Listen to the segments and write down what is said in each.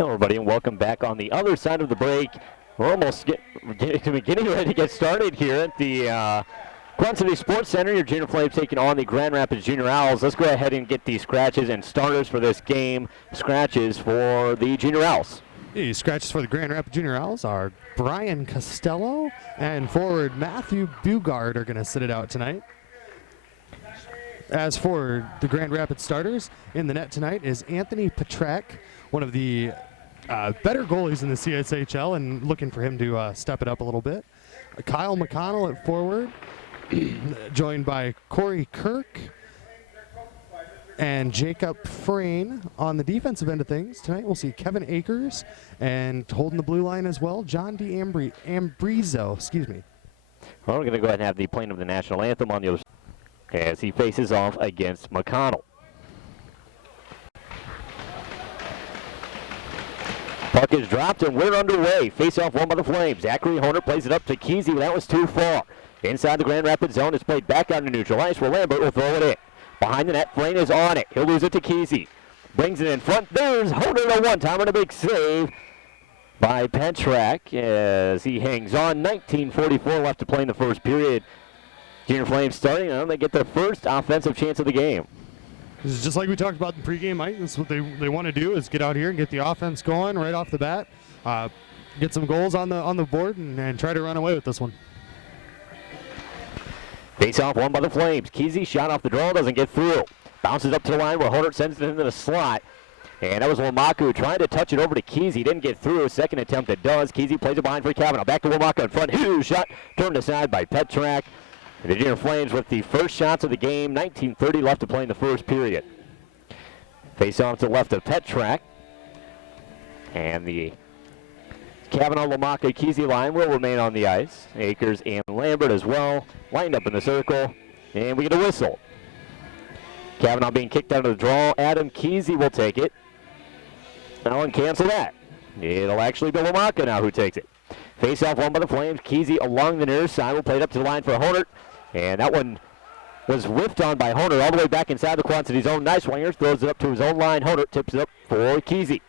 Hello, everybody, and welcome back on the other side of the break. We're almost getting ready to get started here at the Quad City Sports Center. Your Junior Flames taking on the Grand Rapids Junior Owls. Let's go ahead and get the scratches and starters for this game. Scratches for the Junior Owls. The scratches for the Grand Rapids Junior Owls are Brian Costello and forward Matthew Bugard are going to sit it out tonight. As for the Grand Rapids starters, in the net tonight is Anthony Petrak, one of the better goalies in the CSHL, and looking for him to step it up a little bit. Kyle McConnell at forward, joined by Corey Kirk and Jacob Frayne on the defensive end of things. Tonight we'll see Kevin Akers, and holding the blue line as well, John D. Ambrizo, excuse me. Well, we're going to go ahead and have the playing of the national anthem on the other side as he faces off against McConnell. Puck is dropped and we're underway. Face off one by the Flames. Zachary Horner plays it up to Kesey, but that was too far. Inside the Grand Rapids zone, it's played back out to neutral ice where Lambert will throw it in. Behind the net, Frayne is on it. He'll lose it to Kesey. Brings it in front. There's Horner a one-timer and a big save by Petrak as he hangs on. 19:44 left to play in the first period. Junior Flames starting, and they get their first offensive chance of the game. This is just like we talked about in pregame, Mike. This is what they want to do, is get out here and get the offense going right off the bat. Get some goals on the board and try to run away with this one. Face off one by the Flames. Kesey shot off the draw, doesn't get through. Bounces up to the line where Horner sends it into the slot. And that was Wamaku trying to touch it over to Kesey. Didn't get through. Second attempt it does. Kesey plays it behind for Kavanaugh. Back to Wamaku in front. Huge shot turned aside by Petrak. And the Junior Flames with the first shots of the game. 19:30 left to play in the first period. Face off to the left of Petrak. And the Kavanaugh, Wamaku, Kesey line will remain on the ice. Akers and Lambert as well, lined up in the circle. And we get a whistle. Kavanaugh being kicked out of the draw. Adam Kesey will take it. Now and cancel that. It'll actually be Wamaku now who takes it. Face off one by the Flames. Kesey along the near side will play it up to the line for Honert. And that one was whiffed on by Honert all the way back inside the Quad City zone. Nice Swingers throws it up to his own line. Honert tips it up for Kesey.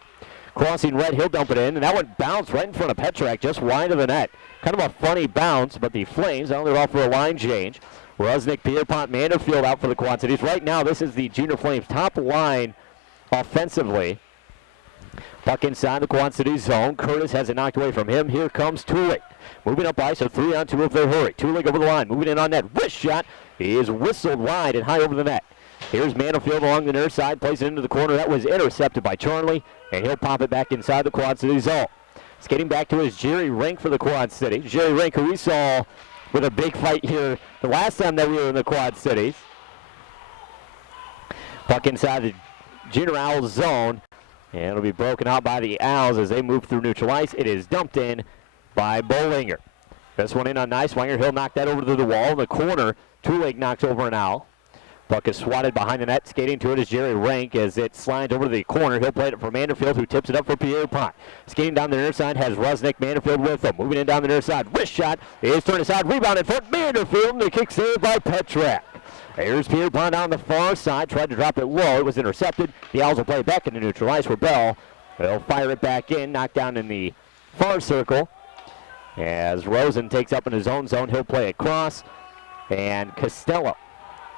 Crossing red, he'll dump it in, and that one bounced right in front of Petrak, just wide of the net. Kind of a funny bounce, but the Flames, they're off for a line change. Rusnick, Pierpont, Manderfield out for the Quad Cities. Right now, this is the Junior Flames top line offensively. Puck inside the Quad City zone. Curtis has it knocked away from him. Here comes Tulik. Moving up ice, a 3-on-2 if they hurry. Tulik over the line, moving in on net. Wrist shot is whistled wide and high over the net. Here's Manderfield along the near side, plays it into the corner. That was intercepted by Charlie, and he'll pop it back inside the Quad City zone. Skating back to his Jerry Rink for the Quad City. Jerry Rink, who we saw with a big fight here the last time that we were in the Quad Cities. Puck inside the Junior Owls zone, and it'll be broken out by the Owls as they move through neutral ice. It is dumped in by Bollinger. This one in on Niswanger. He'll knock that over to the wall in the corner. Tulik knocks over an Owl. Puck is swatted behind the net. Skating to it is Jerry Rank as it slides over to the corner. He'll play it for Manderfield, who tips it up for Pierpont. Skating down the near side has Rusnick, Manderfield with him. Moving in down the near side. Wrist shot is turned aside. Rebound in front. Manderfield, and the kick saved by Petrak. Here's Pierpont on the far side. Tried to drop it low. It was intercepted. The Owls will play it back into neutral ice for Bell. They'll fire it back in. Knocked down in the far circle. As Rosen takes up in his own zone, he'll play it cross. And Costello.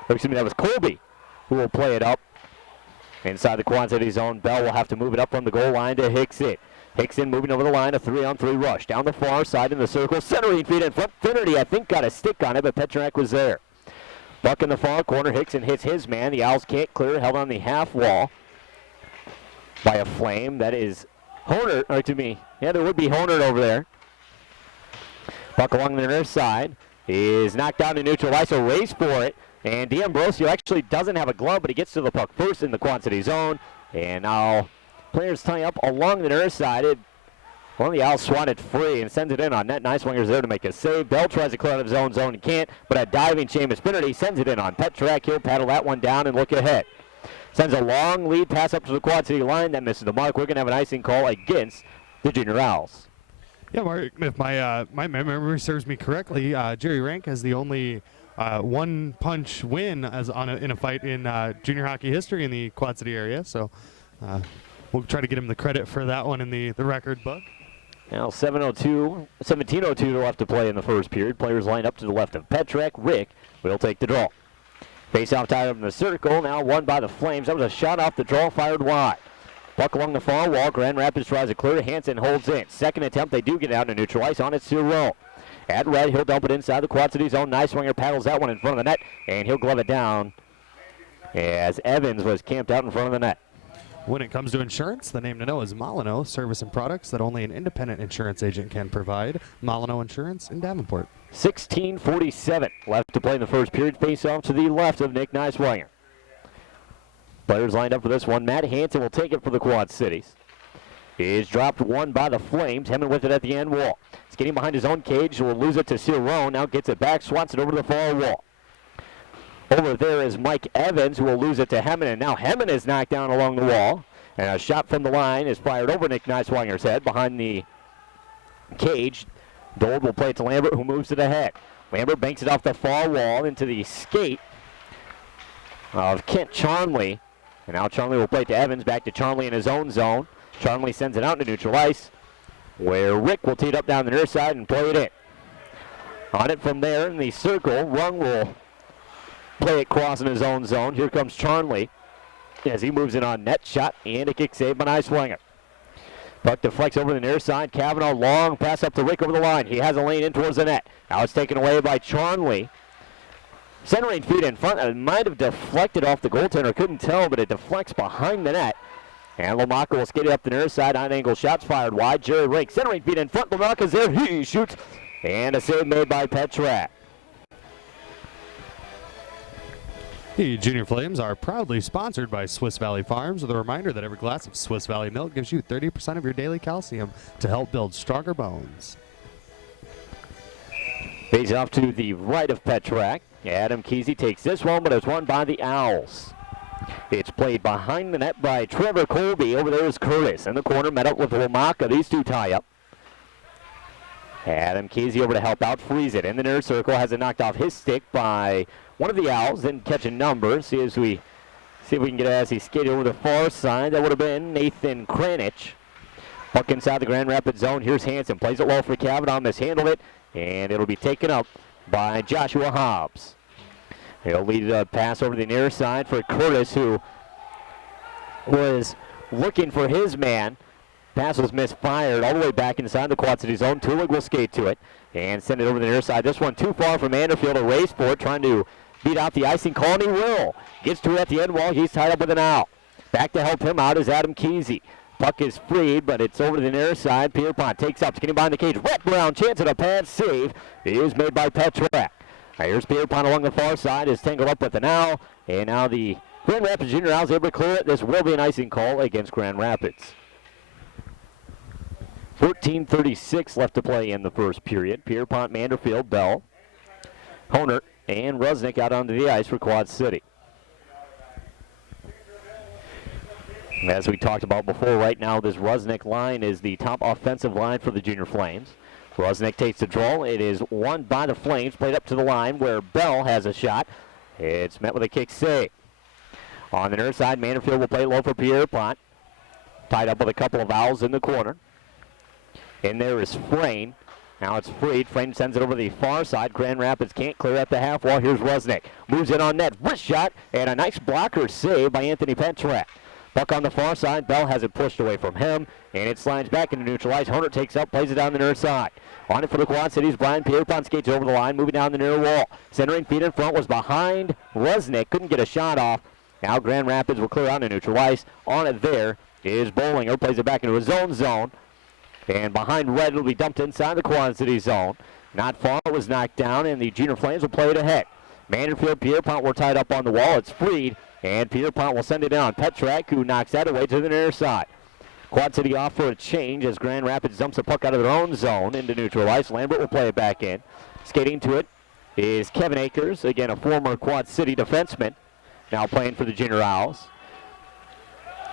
Excuse me, that was Colby who will play it up inside the Quad City zone. Bell will have to move it up from the goal line to Hickson. Hickson moving over the line, a 3-on-3 rush. Down the far side in the circle, centering feet in front. Finnerty, I think, got a stick on it, but Petrak was there. Buck in the far corner, Hickson hits his man. The Owls can't clear, held on the half wall by a Flame. That is Honert, or to me, yeah, there would be Honert over there. Buck along the near side is knocked down to neutral ice, a race for it. And D'Ambrosio actually doesn't have a glove, but he gets to the puck first in the Quad City zone. And now players tying up along the near side. One of the Owls swatted free and sends it in on net. Niswanger's there to make a save. Bell tries to clear out of his own zone and can't, but a diving Seamus Finnerty sends it in on Petrak. He'll paddle that one down and look ahead. Sends a long lead pass up to the Quad City line. That misses the mark. We're going to have an icing call against the Junior Owls. Yeah, Mark, if my memory serves me correctly, Jerry Rank has the only one-punch win in a fight in junior hockey history in the Quad City area. So We'll try to get him the credit for that one in the record book. Now 17:02 left to play in the first period. Players lined up to the left of Petrak. Rick will take the draw. Face-off tied up in the circle, now won by the Flames. That was a shot off the draw, fired wide. Puck along the far wall. Grand Rapids tries to clear. Hansen holds in. Second attempt, they do get out to neutral ice. On it, Cyril. At red, he'll dump it inside the Quad City zone. Nice swinger paddles that one in front of the net, and he'll glove it down as Evans was camped out in front of the net. When it comes to insurance, the name to know is Molyneux, service and products that only an independent insurance agent can provide. Molyneux Insurance in Davenport. 16:47 left to play in the first period. Face off to the left of Nick Neiswanger. Players lined up for this one. Matt Hansen will take it for the Quad Cities. He is dropped one by the Flames. Hemming with it at the end wall. Skating behind his own cage. Will lose it to Cyrone. Now gets it back. Swats it over to the far wall. Over there is Mike Evans, who will lose it to Hemming. And now Hemming is knocked down along the wall. And a shot from the line is fired over Nick Neiswanger's head behind the cage. Dold will play it to Lambert, who moves it ahead. Lambert banks it off the far wall into the skate of Kent Charnley. And now Charnley will play it to Evans, back to Charnley in his own zone. Charnley sends it out to neutral ice, where Rick will tee it up down the near side and play it in. On it from there in the circle, Rung will play it crossing his own zone. Here comes Charnley as he moves it on net. Shot and a kick save by Neiswanger. Puck deflects over the near side. Cavanaugh, long pass up to Rick over the line. He has a lane in towards the net. Now it's taken away by Charnley. Centering feet in front. It might have deflected off the goaltender. Couldn't tell, but it deflects behind the net. And Lamaka will skate it up the near side. On angle shots fired wide. Jerry Rink centering feet in front. Lamaka's there. He shoots. And a save made by Petrak. The Junior Flames are proudly sponsored by Swiss Valley Farms with a reminder that every glass of Swiss Valley milk gives you 30% of your daily calcium to help build stronger bones. Face off to the right of Petrak. Adam Kesey takes this one, but it's won by the Owls. It's played behind the net by Trevor Colby. Over there is Curtis. In the corner, met up with Lamaka. These two tie up. Adam Kesey over to help out, freeze it. In the near circle, has it knocked off his stick by one of the Owls. Didn't catch a number. See if we can get it as he skated over the far side. That would have been Nathan Kranich. Puck inside the Grand Rapids zone. Here's Hansen. Plays it low for Cavanaugh. Mishandled it. And it'll be taken up by Joshua Hobbs. He'll lead a pass over the near side for Curtis, who was looking for his man. Pass was misfired all the way back inside the Quad City zone. Tulig will skate to it and send it over the near side. This one too far from Anderfield. A race for it, trying to beat out the icing call, and he will. Gets to it at the end wall. He's tied up with an owl. Back to help him out is Adam Kesey. Puck is freed, but it's over to the near side. Pierpont takes up, skating behind the cage. Wet ground, chance at a pad save. It is made by Petrak. Here's Pierpont along the far side, is tangled up with an owl, and now the Grand Rapids Junior Owls able to clear it. This will be an icing call against Grand Rapids. 14:36 left to play in the first period. Pierpont, Manderfield, Bell, Honert, and Rusnick out onto the ice for Quad City. As we talked about before, right now this Rusnick line is the top offensive line for the Junior Flames. Rusnick takes the draw. It is won by the Flames, played up to the line where Bell has a shot. It's met with a kick save. On the near side, Manderfield will play low for Pierpont. Tied up with a couple of Owls in the corner. In there is Frayne. Now it's freed. Frayne sends it over the far side. Grand Rapids can't clear at the half wall. Here's Rusnick. Moves it on net. Wrist shot and a nice blocker save by Anthony Petrak. Buck on the far side. Bell has it pushed away from him, and it slides back into neutral ice. Hunter takes up, plays it down the near side. On it for the Quad Cities, Brian Pierpont skates over the line, moving down the near wall. Centering feet in front was behind Rusnick. Couldn't get a shot off. Now Grand Rapids will clear out into neutral ice. On it there is Bollinger. Plays it back into his own zone. And behind red, it'll be dumped inside the Quad City zone. Not far, it was knocked down, and the Junior Flames will play it ahead. Manderfield, Pierpont were tied up on the wall. It's freed. And Pierpont will send it down. Petrak, who knocks that away to the near side. Quad City off for a change as Grand Rapids dumps the puck out of their own zone into neutral ice. Lambert will play it back in. Skating to it is Kevin Akers, again a former Quad City defenseman, now playing for the Junior Owls.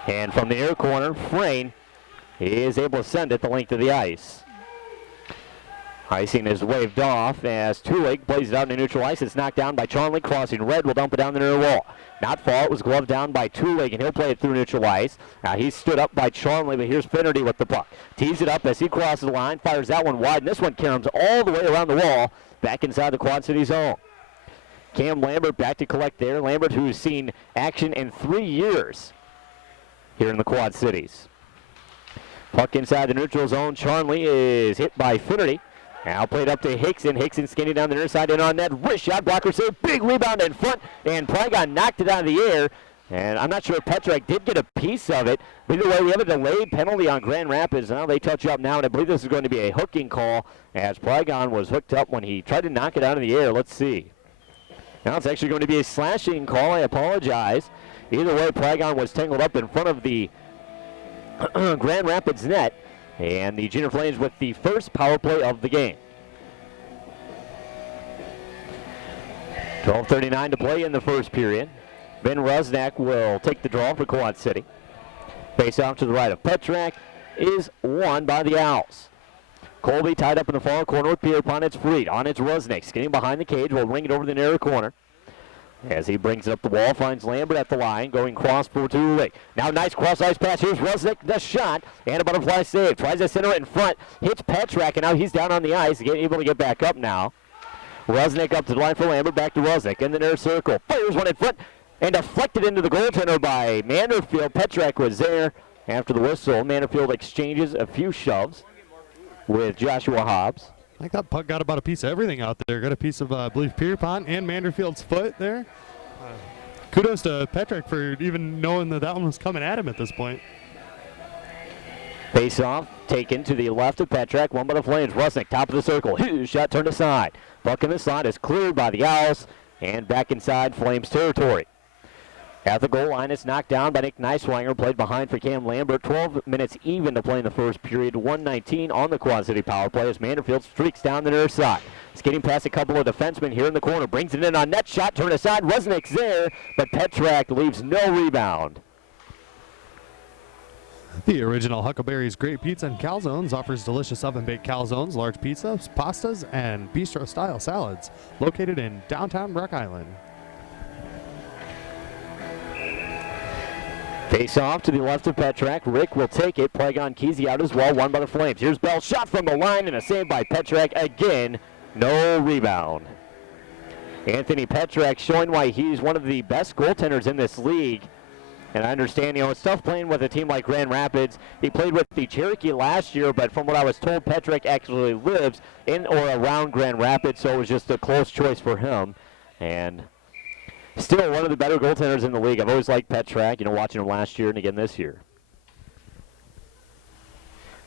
And from the near corner, Frayne is able to send it the length of the ice. Icing is waved off as Tulig plays it out into neutral ice. It's knocked down by Charnley. Crossing red will dump it down the near wall. Not fall. It was gloved down by Tulig, and he'll play it through neutral ice. Now he stood up by Charnley, but here's Finnerty with the puck. Tees it up as he crosses the line. Fires that one wide, and this one caroms all the way around the wall, back inside the Quad City zone. Cam Lambert back to collect there. Lambert, who's seen action in 3 years here in the Quad Cities. Puck inside the neutral zone. Charnley is hit by Finnerty. Now played up to Hickson. Hickson skinny down the near side and on net. Wrist shot, blocker save, big rebound in front, and Prygon knocked it out of the air. And I'm not sure if Petrak did get a piece of it. But either way, we have a delayed penalty on Grand Rapids. Now they touch up now, and I believe this is going to be a hooking call as Prygon was hooked up when he tried to knock it out of the air. Let's see. Now it's actually going to be a slashing call. I apologize. Either way, Prygon was tangled up in front of the Grand Rapids net. And the Junior Flames with the first power play of the game. 12:39 to play in the first period. Ben Rusnak will take the draw for Quad City. Face off to the right of Petrak is won by the Owls. Colby tied up in the far corner with Pierpont. It's Freed. On it's Rusnak. Skinning behind the cage. Will ring it over the narrow corner. As he brings it up the wall, finds Lambert at the line, going cross for Tulig. Now nice cross-ice pass. Here's Rusnak, the shot, and a butterfly save. Tries to center it in front, hits Petrak, and now he's down on the ice, able to get back up now. Rusnak up to the line for Lambert, back to Rusnak in the near circle. Fires one in front, and deflected into the goaltender by Manderfield. Petrak was there after the whistle. Manderfield exchanges a few shoves with Joshua Hobbs. I think that puck got about a piece of everything out there. Got a piece of, I believe, Pierpont and Manderfield's foot there. Kudos to Petrak for even knowing that one was coming at him at this point. Face off, taken to the left of Petrak. One by the Flames. Rusnak, top of the circle. His shot turned aside. Puck in the slot is cleared by the Owls and back inside Flames territory. At the goal line, it's knocked down by Nick Neiswanger, played behind for Cam Lambert. 12 minutes even to play in the first period. 1:19 on the Quad City power play as Manderfield streaks down the near side. Skating past a couple of defensemen here in the corner. Brings it in on net shot, turned aside. Rusnak's there, but Petrak leaves no rebound. The original Huckleberry's Great Pizza and Calzones offers delicious oven-baked calzones, large pizzas, pastas, and bistro-style salads. Located in downtown Rock Island. Face off to the left of Petrak. Rick will take it. Prygon Kesey out as well. One by the Flames. Here's Bell. Shot from the line and a save by Petrak. Again, no rebound. Anthony Petrak showing why he's one of the best goaltenders in this league. And I understand, it's tough playing with a team like Grand Rapids. He played with the Cherokee last year, but from what I was told, Petrak actually lives in or around Grand Rapids, so it was just a close choice for him. And still one of the better goaltenders in the league. I've always liked Petrak, watching him last year and again this year.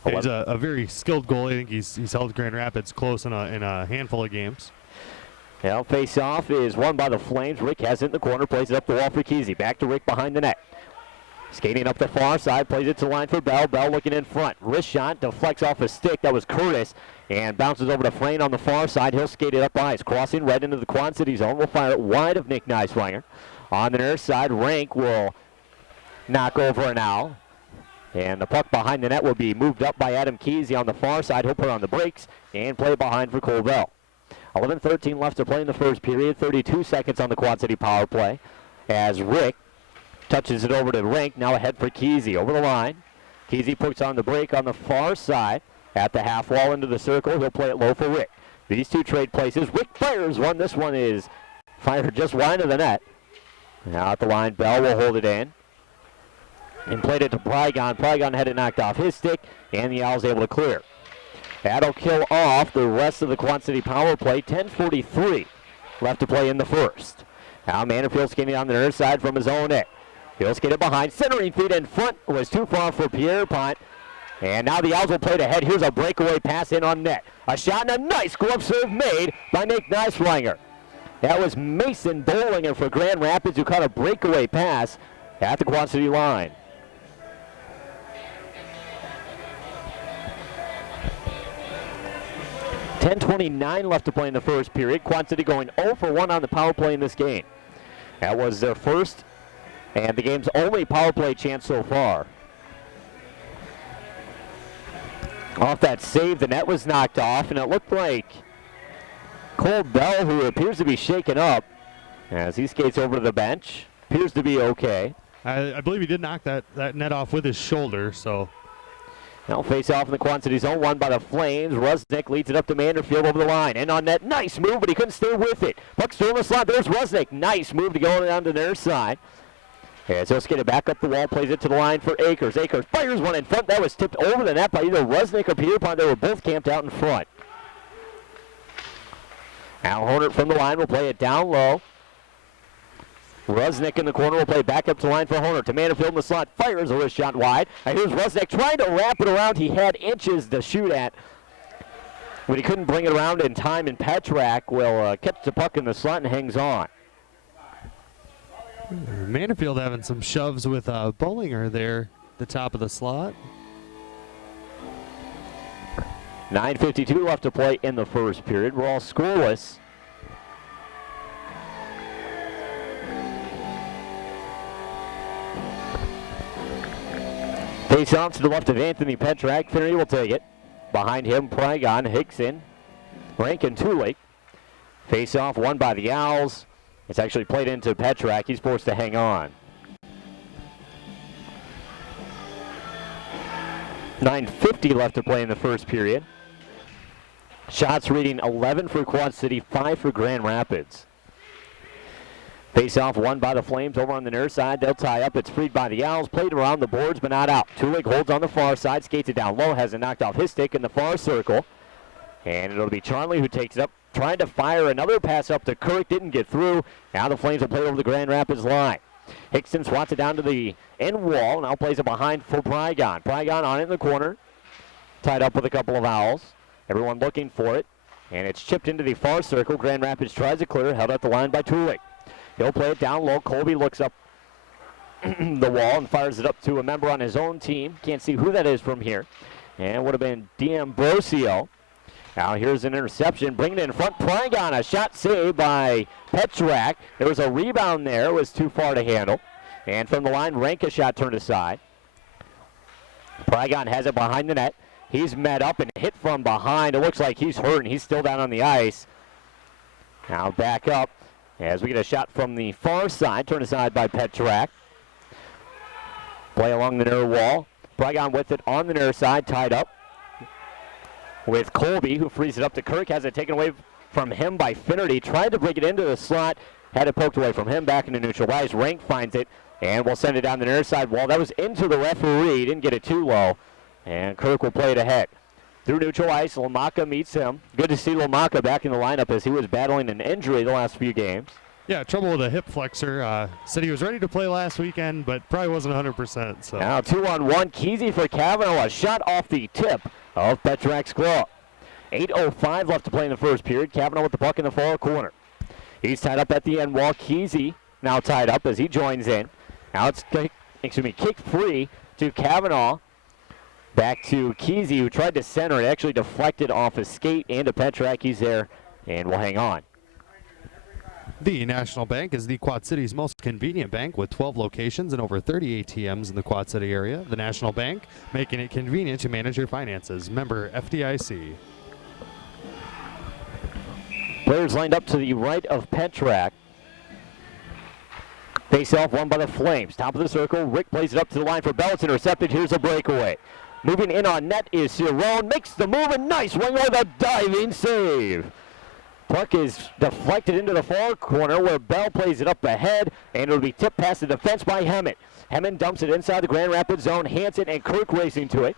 Yeah, he's a very skilled goalie. I think he's held Grand Rapids close in a handful of games. Now face off is won by the Flames. Rick has it in the corner, plays it up the wall for Kesey. Back to Rick behind the net. Skating up the far side, plays it to the line for Bell. Bell looking in front. Wrist shot, deflects off a stick. That was Curtis. And bounces over to Frayne on the far side. He'll skate it up ice. Crossing right into the Quad City zone. Will fire it wide of Nick Neiswanger. On the near side, Rank will knock over an Owl. And the puck behind the net will be moved up by Adam Kesey on the far side. He'll put on the brakes and play it behind for Cole Bell. 11:13 left to play in the first period. 32 seconds on the Quad City power play. As Rick touches it over to Rank. Now ahead for Kesey over the line. Kesey puts on the break on the far side. At the half wall into the circle, he'll play it low for Rick. These two trade places. Rick fires one. This one is fired just wide of the net. Now at the line, Bell will hold it in. And played it to Prygon. Prygon had it knocked off his stick, and the Owls able to clear. That'll kill off the rest of the Quad City power play. 10:43 left to play in the first. Now Manderfield skating on the near side from his own net. He'll skate it behind. Centering feet in front was too far for Pierpont. And now the Owls will play it ahead. Here's a breakaway pass in on net. A shot and a nice glove serve made by Nick Neiswanger. That was Mason Bollinger for Grand Rapids who caught a breakaway pass at the Quad City line. .29 left to play in the first period. Quad City going 0 for 1 on the power play in this game. That was their first and the game's only power play chance so far. Off that save, the net was knocked off, and it looked like Cole Bell, who appears to be shaken up as he skates over to the bench, appears to be okay. I believe he did knock that net off with his shoulder, so. Now face off in the Quad City zone, won by the Flames. Rusnick leads it up to Manderfield over the line. And on net, nice move, but he couldn't stay with it. Puck still in the slot. There's Rusnick. Nice move to go down to their side. As he'll skate it back up the wall, plays it to the line for Akers. Akers fires one in front. That was tipped over the net by either Rusnick or Pierpont. They were both camped out in front. Al Honert from the line will play it down low. Rusnick in the corner will play back up to the line for Honert. To Manderfield in the slot, fires a wrist shot wide. And here's Rusnick trying to wrap it around. He had inches to shoot at, but he couldn't bring it around in time, and Petrak will catch the puck in the slot and hangs on. Manderfield having some shoves with Bollinger there at the top of the slot. 9:52 left to play in the first period. We're all scoreless. Face off to the left of Anthony Petrak. Finnery will take it. Behind him, Prygon, Hickson, Rankin, Tulik. Face off won by the Owls. It's actually played into Petrak. He's forced to hang on. 9:50 left to play in the first period. Shots reading 11 for Quad City, 5 for Grand Rapids. Face-off won by the Flames over on the near side. They'll tie up. It's freed by the Owls. Played around the boards, but not out. Tulik holds on the far side, skates it down low, has it knocked off his stick in the far circle. And it'll be Charlie who takes it up, trying to fire another pass up to Kirk. Didn't get through. Now the Flames will play over the Grand Rapids line. Hickson swats it down to the end wall. Now plays it behind for Prygon. Prygon on it in the corner. Tied up with a couple of Owls. Everyone looking for it. And it's chipped into the far circle. Grand Rapids tries to clear. Held at the line by Tulik. He'll play it down low. Colby looks up the wall and fires it up to a member on his own team. Can't see who that is from here. And it would have been D'Ambrosio. Now here's an interception. Bringing it in front. Prygon, a shot saved by Petrak. There was a rebound there. It was too far to handle. And from the line, Rank a shot turned aside. Prygon has it behind the net. He's met up and hit from behind. It looks like he's hurt and he's still down on the ice. Now back up as we get a shot from the far side, turned aside by Petrak. Play along the near wall. Prygon with it on the near side, tied up with Colby, who frees it up to Kirk. Has it taken away from him by Finnerty. Tried to break it into the slot. Had it poked away from him back into neutral ice. Rank finds it and will send it down the near side wall. That was into the referee. Didn't get it too low. And Kirk will play it ahead. Through neutral ice, Lamaka meets him. Good to see Lamaka back in the lineup as he was battling an injury the last few games. Yeah, trouble with a hip flexor. Said he was ready to play last weekend, but probably wasn't 100%. So. Now 2-on-1, Kesey for Kavanaugh. A shot off the tip of Petrak's glove. 8:05 left to play in the first period. Kavanaugh with the puck in the far corner. He's tied up at the end wall. Kesey now tied up as he joins in. Now it's kick free to Kavanaugh. Back to Kesey, who tried to center it. Actually deflected off his skate and to Petrak. He's there and will hang on. The National Bank is the Quad City's most convenient bank with 12 locations and over 30 ATMs in the Quad City area. The National Bank, making it convenient to manage your finances. Member FDIC. Players lined up to the right of Petrak. Face-off won by the Flames. Top of the circle, Rick plays it up to the line for Bell. It's intercepted. Here's a breakaway. Moving in on net is Cerrone. Makes the move, and nice wing with a diving save. Puck is deflected into the far corner where Bell plays it up ahead, and it'll be tipped past the defense by Hemmett. Hemmett dumps it inside the Grand Rapids zone. Hansen and Kirk racing to it.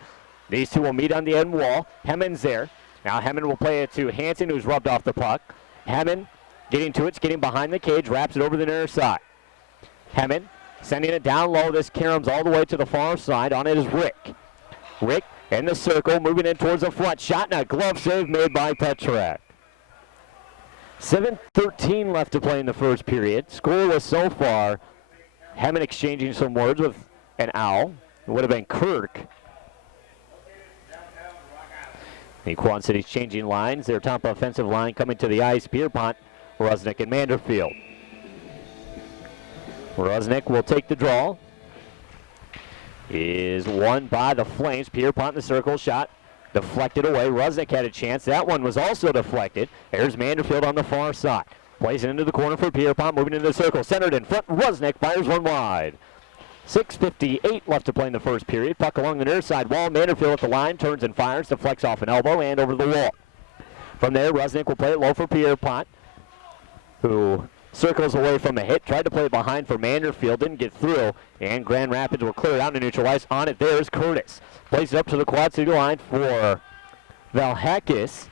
These two will meet on the end wall. Hemmon's there. Now Hemmett will play it to Hansen, who's rubbed off the puck. Hemmett getting to it, getting behind the cage, wraps it over the near side. Hemmett sending it down low. This caroms all the way to the far side. On it is Rick. Rick in the circle, moving in towards the front. Shot and a glove save made by Petrak. 7:13 left to play in the first period. Scoreless so far. Hemmett exchanging some words with an Owl. It would have been Kirk. The Quad City's changing lines. Their top offensive line coming to the ice. Pierpont, Rusnick, and Manderfield. Rusnick will take the draw. Is won by the Flames. Pierpont in the circle. Shot deflected away. Rusnick had a chance. That one was also deflected. There's Manderfield on the far side. Plays it into the corner for Pierpont, moving into the circle. Centered in front. Rusnick fires one wide. 6:58 left to play in the first period. Puck along the near side wall. Manderfield at the line, turns and fires, deflects off an elbow and over the wall. From there, Rusnick will play it low for Pierpont, who circles away from the hit. Tried to play it behind for Manderfield, didn't get through, and Grand Rapids will clear it out to neutral ice. On it, there's Curtis. Plays it up to the Quad City line for Valhakis,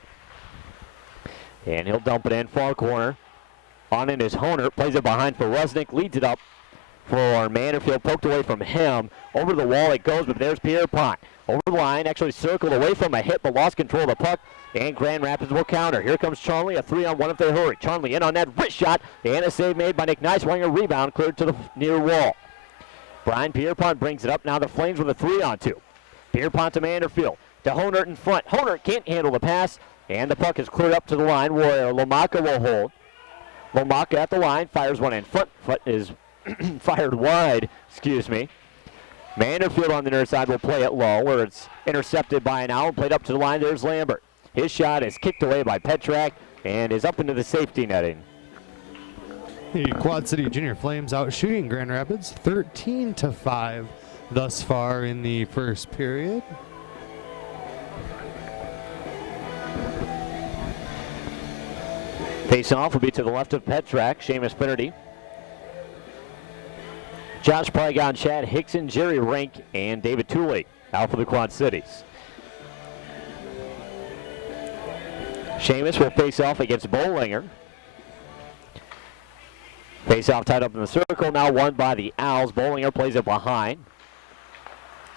and he'll dump it in far corner. On it is Honer, plays it behind for Rusnick, leads it up for Manderfield, poked away from him. Over the wall it goes, but there's Pierpont. Over the line, actually circled away from a hit, but lost control of the puck, and Grand Rapids will counter. Here comes Charlie, a 3-on-1 if they hurry. Charlie in on that wrist shot, and a save made by Nick Neiswanger. Rebound cleared to the near wall. Brian Pierpont brings it up. Now the Flames with a 3-on-2. Pierpont to Manderfield. To Honert in front. Honert can't handle the pass, and the puck is cleared up to the line where Lomaka will hold. Lomaka at the line, fires one in front. Foot is fired wide, excuse me. Manderfield on the near side will play it low, where it's intercepted by an owl. Played up to the line, there's Lambert. His shot is kicked away by Petrak and is up into the safety netting. The Quad City Junior Flames out shooting Grand Rapids 13-5 thus far in the first period. Face-off will be to the left of Petrak, Seamus Finnerty. Josh Prygon, Chad Hickson, Jerry Rink, and David Tooley out for the Quad Cities. Seamus will face off against Bollinger. Face-off tied up in the circle, now won by the Owls. Bollinger plays it behind,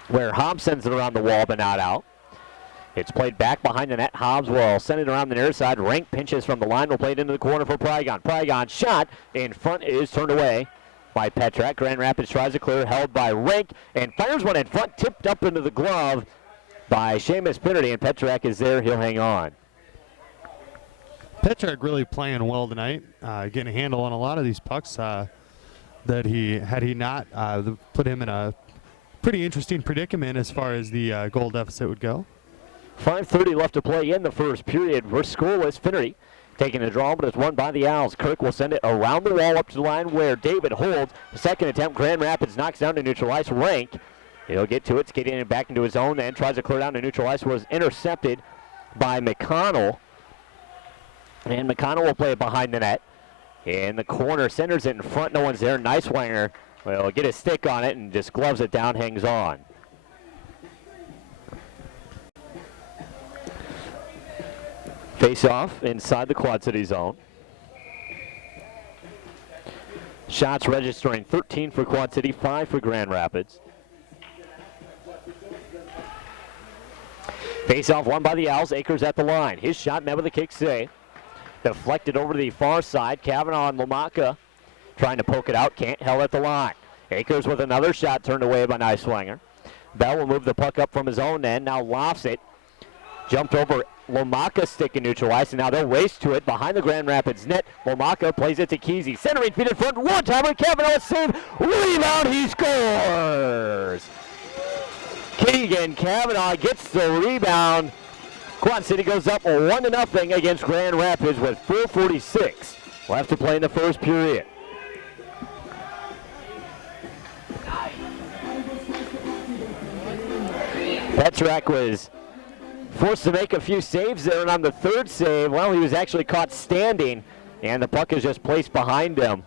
where Hobbs sends it around the wall, but not out. It's played back behind the net. Hobbs will send it around the near side. Rink pinches from the line, will play it into the corner for Prygon. Prygon shot in front is turned away by Petrak. Grand Rapids tries to clear, held by Rink, and fires one in front, tipped up into the glove by Seamus Finnerty, and Petrak is there. He'll hang on. Petrak really playing well tonight, getting a handle on a lot of these pucks that had he not put him in a pretty interesting predicament as far as the goal deficit would go. 5:30 left to play in the first period. We're scoreless. Finnerty taking the draw, but it's won by the Owls. Kirk will send it around the wall up to the line where David holds. The second attempt, Grand Rapids knocks down to neutral ice. Rank, he'll get to it, skating it back into his own, then tries to clear down to neutral ice, was intercepted by McConnell. And McConnell will play it behind the net. In the corner, centers it in front, no one's there. Neiswanger will get his stick on it and just gloves it down, hangs on. Face-off inside the Quad City zone. Shots registering 13 for Quad City, 5 for Grand Rapids. Face-off won by the Owls. Akers at the line. His shot met with a kick save. Deflected over to the far side. Kavanaugh and Lomaka trying to poke it out. Can't, held at the line. Akers with another shot turned away by Neiswanger. Bell will move the puck up from his own end. Now lofts it. Jumped over Lomaka's stick in neutral ice, and now they'll race to it behind the Grand Rapids net. Lomaka plays it to Kesey. Centering feet in front. One-timer. Kavanaugh save. Rebound. He scores. Keegan Kavanaugh gets the rebound. Quad City goes up 1-0 against Grand Rapids with 4:46 left to play in the first period. Petrak was forced to make a few saves there, and on the third save, well, he was actually caught standing, and the puck is just placed behind him.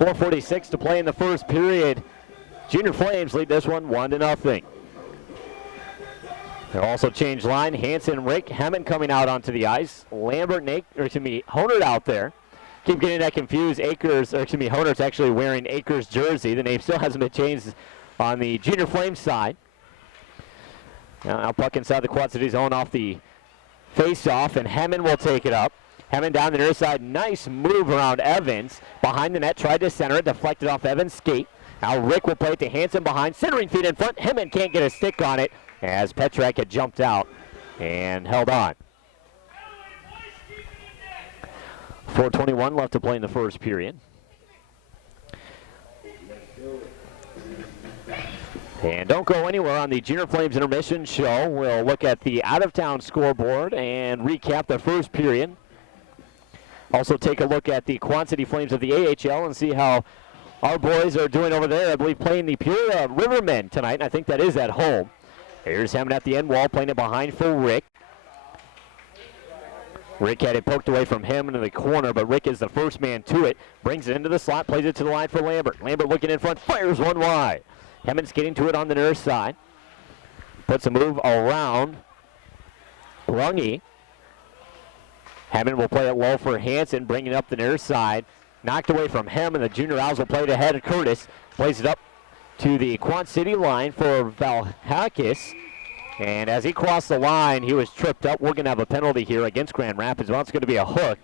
4:46 to play in the first period. Junior Flames lead this one 1-0. They'll also change line. Hanson, Rick, Hammond coming out onto the ice. Lambert, Honert out there. Keep getting that confused. Honert's actually wearing Akers' jersey. The name still hasn't been changed on the Junior Flames side. Now puck inside the Quad City zone off the face-off, and Hammond will take it up. Hammond down the near side. Nice move around Evans. Behind the net, tried to center it, deflected off Evans' skate. Now Rick will play it to Hanson behind, centering feet in front. Hammond can't get a stick on it as Petrak had jumped out and held on. 4:21 left to play in the first period. And don't go anywhere on the Junior Flames intermission show. We'll look at the out-of-town scoreboard and recap the first period. Also take a look at the Quad City Flames of the AHL and see how our boys are doing over there. I believe playing the Peoria Rivermen tonight, and I think that is at home. Here's Hammond at the end wall, playing it behind for Rick. Rick had it poked away from him into the corner, but Rick is the first man to it. Brings it into the slot, plays it to the line for Lambert. Lambert looking in front, fires one wide. Hammond's getting to it on the near side. Puts a move around Runge. Hammond will play it low for Hansen, bringing it up the near side. Knocked away from him, and the Junior Owls will play it ahead of Curtis. Plays it up to the Quad City line for Valhakis. And as he crossed the line, he was tripped up. We're going to have a penalty here against Grand Rapids. Well, it's going to be a hook.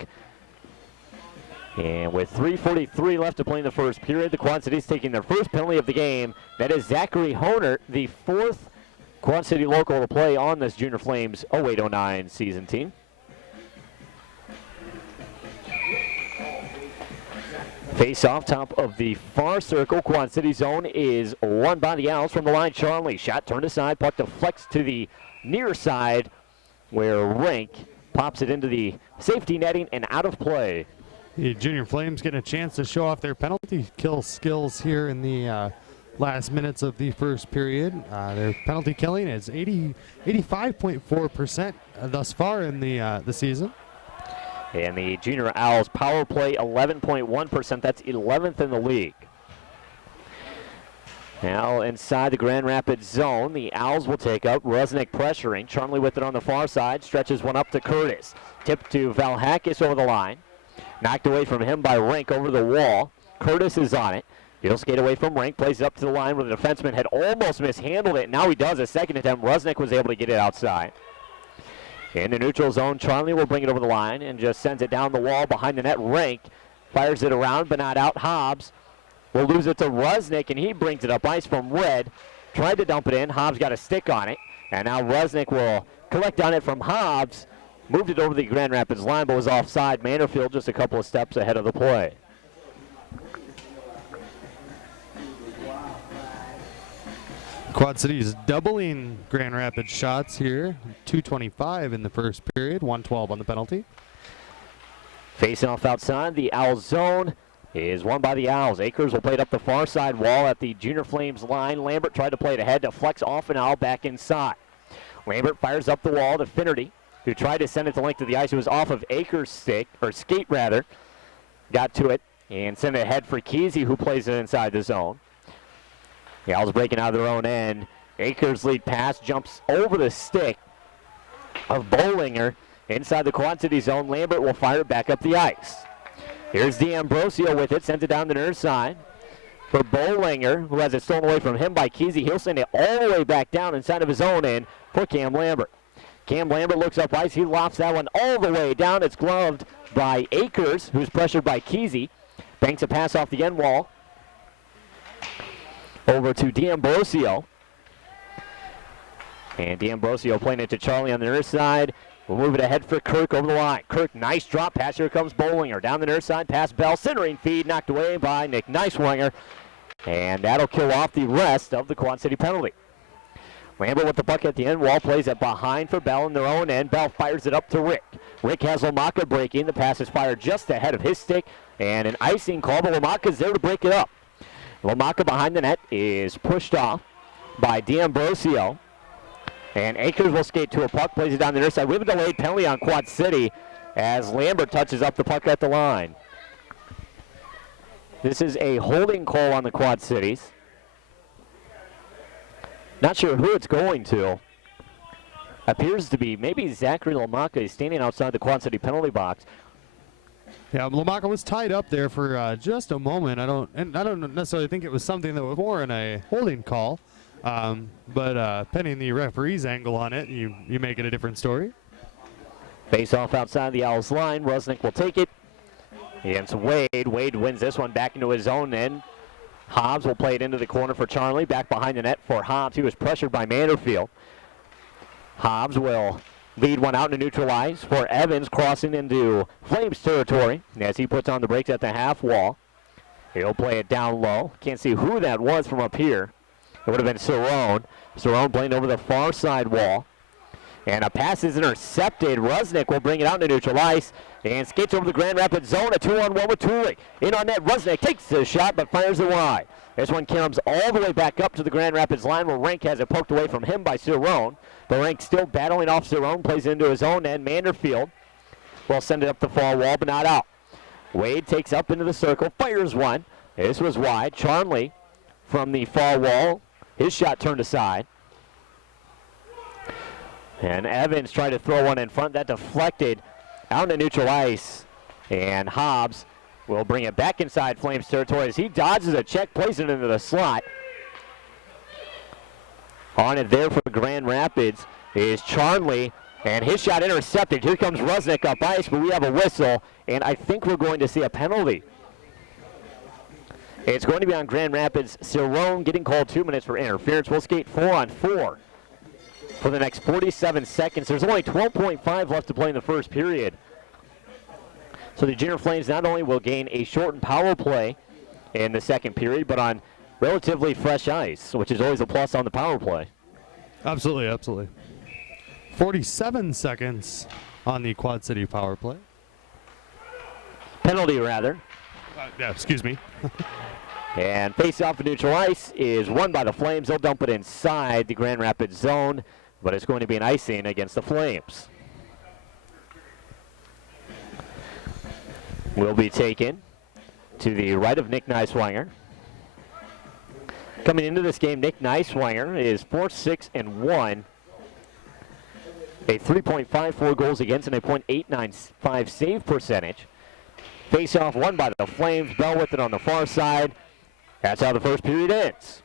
And with 3:43 left to play in the first period, the Quad City's taking their first penalty of the game. That is Zachary Honer, the fourth Quad City local to play on this Junior Flames 08-09 season team. Face off top of the far circle. Quad City zone is won by the Owls from the line. Charlie shot turned aside. Puck deflects to the near side where Rink pops it into the safety netting and out of play. The Junior Flames getting a chance to show off their penalty kill skills here in the last minutes of the first period. Their penalty killing is 85.4% thus far in the season. And the Junior Owls power play 11.1%. That's 11th in the league. Now inside the Grand Rapids zone, the Owls will take up. Rusnick pressuring. Charlie with it on the far side. Stretches one up to Curtis. Tipped to Valhakis over the line. Knocked away from him by Rink over the wall. Curtis is on it. He'll skate away from Rink. Plays it up to the line where the defenseman had almost mishandled it. Now he does a second attempt. Rusnick was able to get it outside. In the neutral zone, Charlie will bring it over the line and just sends it down the wall behind the net. Rink fires it around, but not out. Hobbs will lose it to Rusnick, and he brings it up ice from Red. Tried to dump it in. Hobbs got a stick on it, and now Rusnick will collect on it from Hobbs. Moved it over the Grand Rapids line, but was offside. Manderfield just a couple of steps ahead of the play. Quad City is doubling Grand Rapids shots here. 2:25 in the first period, 1:12 on the penalty. Facing off outside, the Owls zone is won by the Owls. Akers will play it up the far side wall at the Junior Flames line. Lambert tried to play it ahead to flex off an Owl back inside. Lambert fires up the wall to Finnerty, who tried to send it the length of the ice. It was off of Akers' skate. Got to it and sent it ahead for Kesey, who plays it inside the zone. The Owls breaking out of their own end. Akers' lead pass jumps over the stick of Bollinger inside the Quad City zone. Lambert will fire it back up the ice. Here's D'Ambrosio with it, sends it down the near side for Bollinger, who has it stolen away from him by Kesey. He'll send it all the way back down inside of his own end for Cam Lambert. Cam Lambert looks up ice. He lofts that one all the way down. It's gloved by Akers, who's pressured by Kesey. Banks a pass off the end wall over to D'Ambrosio. And D'Ambrosio playing it to Charlie on the near side. We'll move it ahead for Kirk over the line. Kirk, nice drop pass. Here comes Bollinger. Down the near side, pass Bell. Centering feed, knocked away by Nick Neiswanger. And that'll kill off the rest of the Quad City penalty. Lambert with the puck at the end wall, plays it behind for Bell in their own end. Bell fires it up to Rick. Rick has Lomaka breaking. The pass is fired just ahead of his stick. And an icing call, but Lomaka's there to break it up. Lomaka behind the net is pushed off by D'Ambrosio. And Akers will skate to a puck, plays it down the near side. We have a delayed penalty on Quad City as Lambert touches up the puck at the line. This is a holding call on the Quad Cities. Not sure who it's going to. Appears to be maybe Zachary Lomaka is standing outside the Quad City penalty box. Yeah, Lomaka was tied up there for just a moment. I don't necessarily think it was something that would warrant a holding call. But pending the referee's angle on it, you make it a different story. Face off outside the Owls line. Rusnick will take it against Wade. Wade wins this one back into his own end. Hobbs will play it into the corner for Charlie. Back behind the net for Hobbs. He was pressured by Manderfield. Hobbs will lead one out to neutralize for Evans, crossing into Flames territory as he puts on the brakes at the half wall. He'll play it down low. Can't see who that was from up here. It would have been Cerrone. Cerrone playing over the far side wall. And a pass is intercepted. Rusnick will bring it out to neutral ice and skates over the Grand Rapids zone. A 2-on-1 with Tulik. In on net, Rusnick takes the shot but fires it wide. This one comes all the way back up to the Grand Rapids line where Rank has it poked away from him by Cerrone. But Rank still battling off Cerrone, plays into his own end. Manderfield will send it up the far wall but not out. Wade takes up into the circle, fires one. This was wide. Charnley from the far wall. His shot turned aside. And Evans tried to throw one in front. That deflected out into neutral ice. And Hobbs will bring it back inside Flames territory as he dodges a check, plays it into the slot. On it there for Grand Rapids is Charnley. And his shot intercepted. Here comes Rusnick up ice, but we have a whistle. And I think we're going to see a penalty. It's going to be on Grand Rapids. Cerrone getting called 2 minutes for interference. We'll skate 4-on-4 for the next 47 seconds. There's only 12.5 left to play in the first period. So the Junior Flames not only will gain a shortened power play in the second period, but on relatively fresh ice, which is always a plus on the power play. Absolutely, absolutely. 47 seconds on the Quad City power play. Penalty, rather. Yeah, excuse me. And face-off of neutral ice is won by the Flames. They'll dump it inside the Grand Rapids zone, but it's going to be an icing against the Flames. Will be taken to the right of Nick Neiswanger. Coming into this game, Nick Neiswanger is 4-6-1. A 3.54 goals against and a .895 save percentage. Face-off won by the Flames. Bell with it on the far side. That's how the first period ends.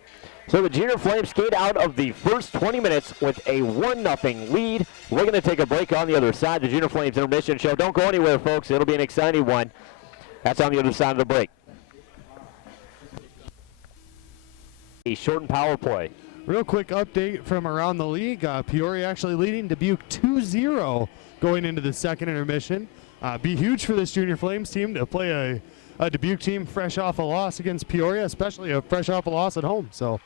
So the Junior Flames skate out of the first 20 minutes with a 1-0 lead. We're going to take a break on the other side. The Junior Flames intermission show. Don't go anywhere, folks. It'll be an exciting one. That's on the other side of the break. A shortened power play. Real quick update from around the league. Peoria actually leading Dubuque 2-0 going into the second intermission. Be huge for this Junior Flames team to play a Dubuque team fresh off a loss against Peoria, especially a fresh off a loss at home. So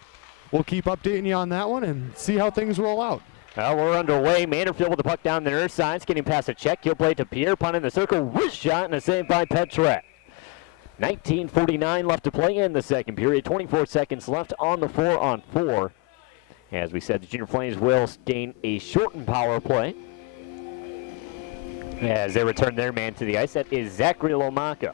we'll keep updating you on that one and see how things roll out. Well, we're underway. Manderfield with the puck down the near side, getting past a check. He'll play to Pierpont in the circle. Wrist shot and a save by Petrak. 19:49 left to play in the second period. 24 seconds left on the 4-on-4. As we said, the Junior Flames will gain a shortened power play as they return their man to the ice. That is Zachary Lomaka.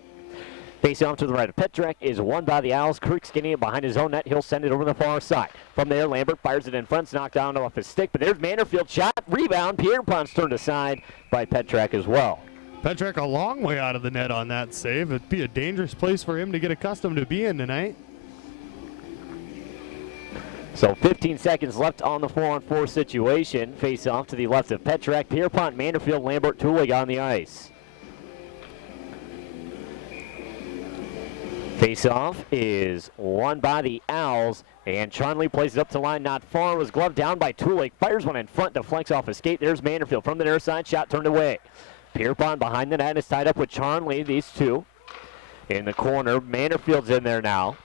Facing off to the right of Petrak is won by the Owls. Kirk's getting it behind his own net. He'll send it over the far side. From there, Lambert fires it in front. It's knocked down off his stick, but there's Manderfield shot. Rebound. Pierpont's turned aside by Petrak as well. Petrak a long way out of the net on that save. It'd be a dangerous place for him to get accustomed to being tonight. So 15 seconds left on the 4-on-4 situation. Face off to the left of Petrak. Pierpont, Manderfield, Lambert, Tulig on the ice. Face off is won by the Owls, and Charnley plays it up to line not far. Was gloved down by Tulig. Fires one in front, deflects off a skate. There's Manderfield from the near side. Shot turned away. Pierpont behind the net is tied up with Charnley. These two in the corner. Manderfield's in there now.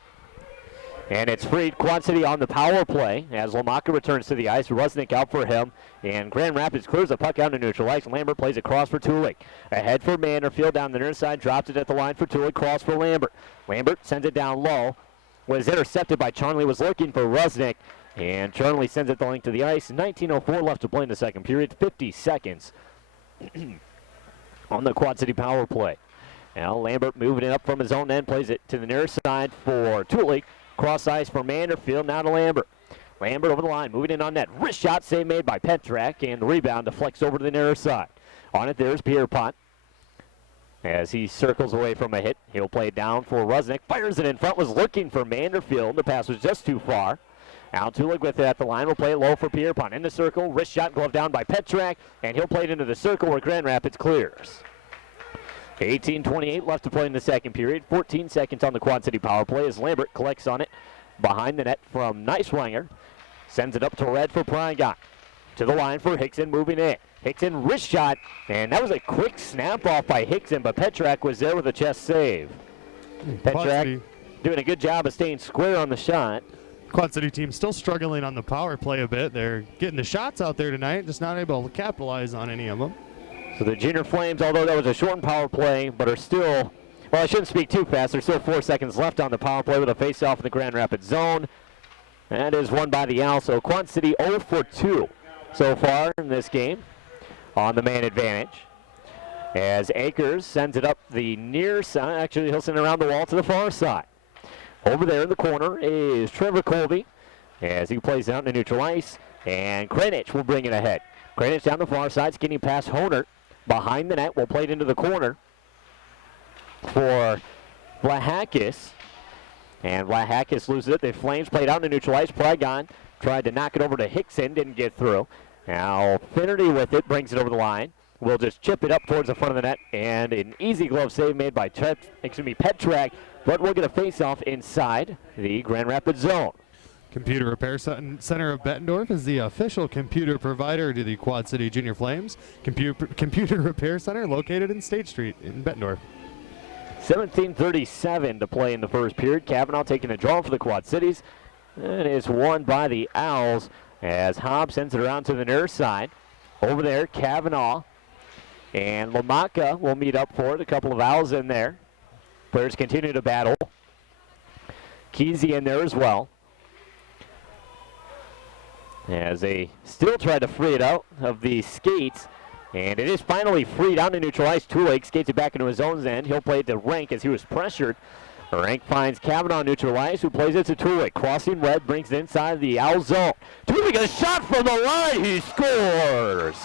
And it's freed. Quad City on the power play as Lomaka returns to the ice. Rusnick out for him. And Grand Rapids clears the puck out to neutral ice. Lambert plays across for Tulik. Ahead for Manderfield down the near side. Drops it at the line for Tulik. Cross for Lambert. Lambert sends it down low. Was intercepted by Charnley. Was looking for Rusnick. And Charnley sends it the length to the ice. 19:04 left to play in the second period. 50 seconds on the Quad City power play. Now Lambert moving it up from his own end. Plays it to the near side for Tulik. Cross ice for Manderfield, now to Lambert. Lambert over the line, moving in on net. Wrist shot, save made by Petrak, and the rebound deflects over to the near side. On it, there's Pierpont. As he circles away from a hit, he'll play it down for Rusnick. Fires it in front, was looking for Manderfield. The pass was just too far. Al Tulig with it at the line, will play it low for Pierpont. In the circle, wrist shot, glove down by Petrak, and he'll play it into the circle where Grand Rapids clears. 18:28 left to play in the second period. 14 seconds on the Quad City power play as Lambert collects on it behind the net from Neiswanger. Sends it up to Red for Prygot. To the line for Hickson moving in. Hickson wrist shot, and that was a quick snap off by Hickson, but Petrak was there with a chest save. Petrak doing a good job of staying square on the shot. Quad City team still struggling on the power play a bit. They're getting the shots out there tonight, just not able to capitalize on any of them. So the Junior Flames, although that was a shortened power play, but are still, well, I shouldn't speak too fast. There's still 4 seconds left on the power play with a face-off in the Grand Rapids zone. That is won by the Owls. So Quad City 0 for 2 so far in this game on the man advantage. As Akers sends it up the near side. Actually, he'll send it around the wall to the far side. Over there in the corner is Trevor Colby as he plays out in the neutral ice. And Kranich will bring it ahead. Kranich down the far side, skinny pass Honert. Behind the net, will play it into the corner for Vlahakis. And Vlahakis loses it. The Flames played out in the neutral ice. Prygon tried to knock it over to Hickson, didn't get through. Now Finnerty with it, brings it over the line. Will just chip it up towards the front of the net, and an easy glove save made by Petrak, but we'll get a face-off inside the Grand Rapids zone. Computer Repair Center of Bettendorf is the official computer provider to the Quad City Junior Flames. Computer Repair Center located in State Street in Bettendorf. 17:37 to play in the first period. Kavanaugh taking the draw for the Quad Cities. It is won by the Owls as Hobbs sends it around to the near side. Over there, Kavanaugh and Lamaka will meet up for it. A couple of Owls in there. Players continue to battle. Kesey in there as well, as they still try to free it out of the skates. And it is finally freed out to neutral ice. Tulik skates it back into his own end. He'll play it to Rank as he was pressured. Rank finds Kavanaugh neutral ice, who plays it to Tulik. Crossing red, brings it inside the Owl zone. Tulik, a shot from the line. He scores.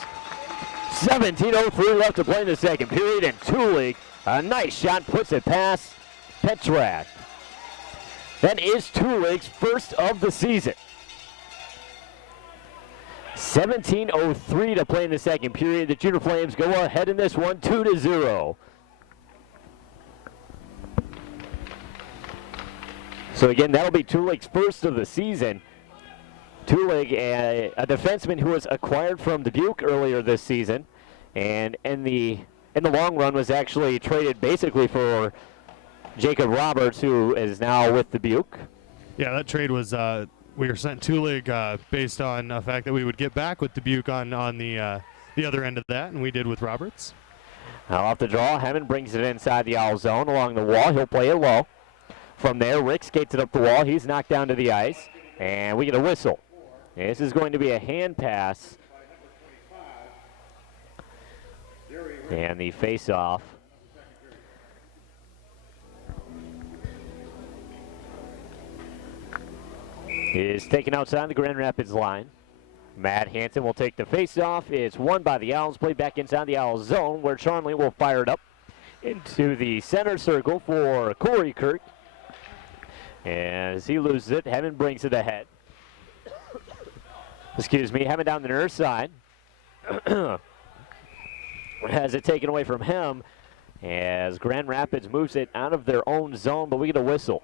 17:03 left to play in the second period, and Tulik, a nice shot, puts it past Petrak. That is Tulik's first of the season. 17:03 to play in the second period. The Junior Flames go ahead in this one, 2-0. So again, that'll be Tulik's first of the season. Tulik, a defenseman who was acquired from Dubuque earlier this season, and in the long run was actually traded basically for Jacob Roberts, who is now with Dubuque. Yeah, that trade was. We were sent Tulik based on the fact that we would get back with Dubuque on the other end of that, and we did with Roberts. Now off the draw, Hammond brings it inside the Owl zone along the wall. He'll play it low. From there, Rick skates it up the wall. He's knocked down to the ice, and we get a whistle. This is going to be a hand pass. And the face-off is taken outside the Grand Rapids line. Matt Hansen will take the face-off. It's won by the Owls. Played back inside the Owls zone, where Charnley will fire it up into the center circle for Corey Kirk. As he loses it, Hammond brings it ahead. Excuse me, Hammond down the near side. Has it taken away from him as Grand Rapids moves it out of their own zone, but we get a whistle.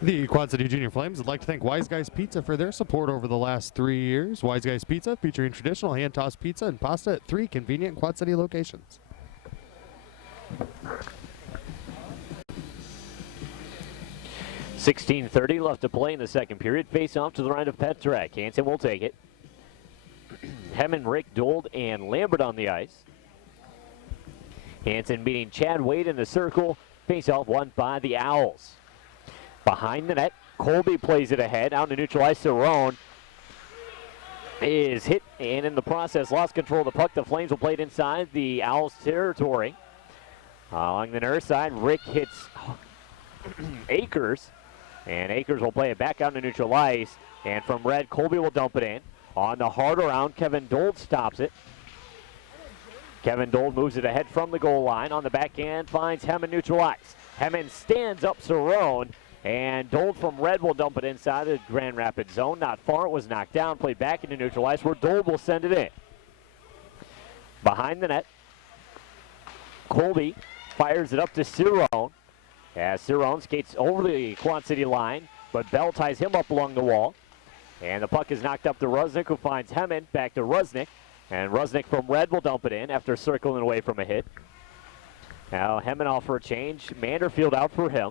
The Quad City Junior Flames would like to thank Wise Guys Pizza for their support over the last 3 years. Wise Guys Pizza, featuring traditional hand-tossed pizza and pasta at 3 convenient Quad City locations. 16:30 left to play in the second period. Face off to the right of Petrak. Hansen will take it. Hemmon, Rick, Dold, and Lambert on the ice. Hansen beating Chad Wade in the circle. Face off won by the Owls. Behind the net, Colby plays it ahead. Out to neutral ice, Cerrone is hit, and in the process lost control of the puck. The Flames will play it inside the Owls territory. Along the near side, Rick hits Akers, and Akers will play it back out to neutral ice. And from red, Colby will dump it in. On the hard around, Kevin Dold stops it. Kevin Dold moves it ahead from the goal line. On the backhand, finds Hemmon neutral ice. Hemmon stands up Cerrone, and Dold from red will dump it inside the Grand Rapids zone. Not far, it was knocked down, played back into neutral ice where Dold will send it in. Behind the net, Colby fires it up to Cerrone, as Cerrone skates over the Quad City line, but Bell ties him up along the wall. And the puck is knocked up to Rusnick, who finds Hemmon. Back to Rusnick. And Rusnick from red will dump it in after circling away from a hit. Now Hemmon off for a change. Manderfield out for him.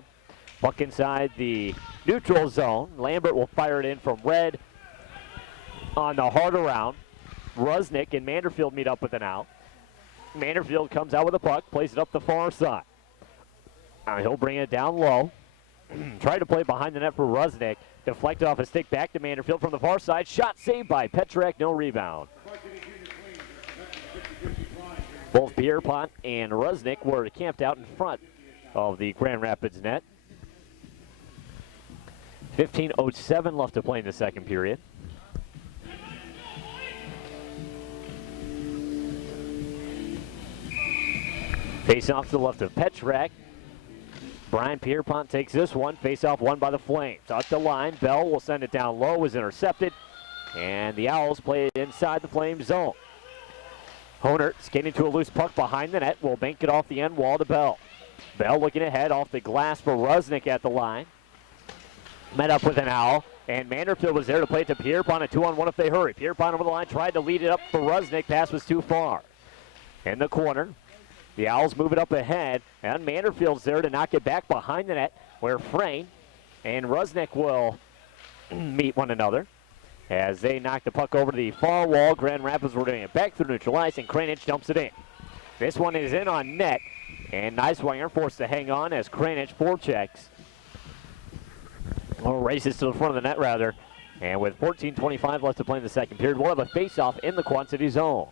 Puck inside the neutral zone. Lambert will fire it in from red on the hard around. Rusnick and Manderfield meet up with an out. Manderfield comes out with a puck, plays it up the far side. Now he'll bring it down low. Tried to play behind the net for Rusnick. Deflected off a stick back to Manderfield from the far side. Shot saved by Petrak, no rebound. Both Pierpont and Rusnick were camped out in front of the Grand Rapids net. 15:07 left to play in the second period. Face off to the left of Petrak. Brian Pierpont takes this one. Face off won by the Flames. Up the line. Bell will send it down low. Was intercepted. And the Owls play it inside the Flames zone. Honert skating to a loose puck behind the net. Will bank it off the end wall to Bell. Bell looking ahead off the glass for Rusnick at the line. Met up with an Owl. And Manderfield was there to play it to Pierpont. A 2-on-1 if they hurry. Pierpont over the line. Tried to lead it up for Rusnick. Pass was too far. In the corner. The Owls move it up ahead, and Manderfield's there to knock it back behind the net, where Frayne and Rusnick will meet one another. As they knock the puck over to the far wall, Grand Rapids were doing it back through neutral ice, and Kranich dumps it in. This one is in on net, and Neiswanger forced to hang on as Kranich forechecks. Or races to the front of the net, rather. And with 14:25 left to play in the second period, we'll have a face-off in the Quad City zone.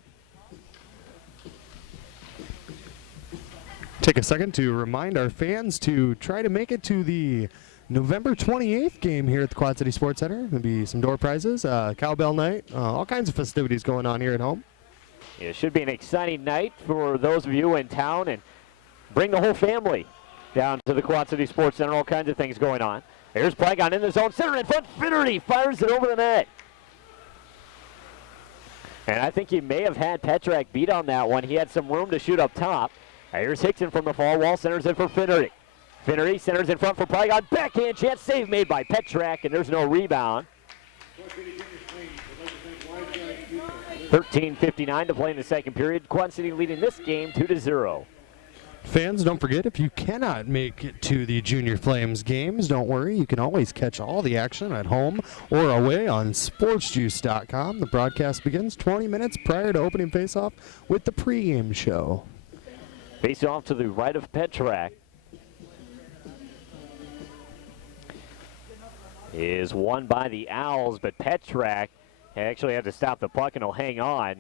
Take a second to remind our fans to try to make it to the November 28th game here at the Quad City Sports Center. There'll be some door prizes, cowbell night, all kinds of festivities going on here at home. It should be an exciting night for those of you in town, and bring the whole family down to the Quad City Sports Center. All kinds of things going on. Here's Plagon in the zone, center in front. Finnerty fires it over the net. And I think he may have had Petrak beat on that one. He had some room to shoot up top. Here's Hickson from the far wall, centers in for Finnerty. Finnerty centers in front for Plagon. Backhand chance, save made by Petrak, and there's no rebound. 13:59 to play in the second period. Quad City leading this game 2-0. Fans, don't forget, if you cannot make it to the Junior Flames games, don't worry. You can always catch all the action at home or away on sportsjuice.com. The broadcast begins 20 minutes prior to opening faceoff with the pregame show. Face off to the right of Petrak. Is won by the Owls, but Petrak actually had to stop the puck and he'll hang on.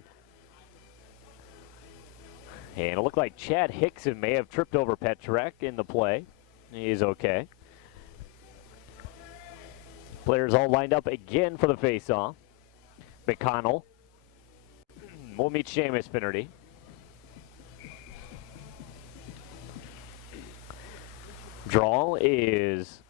And it looked like Chad Hickson may have tripped over Petrak in the play. He's okay. Players all lined up again for the face-off. McConnell will meet Seamus Finnerty. Draw is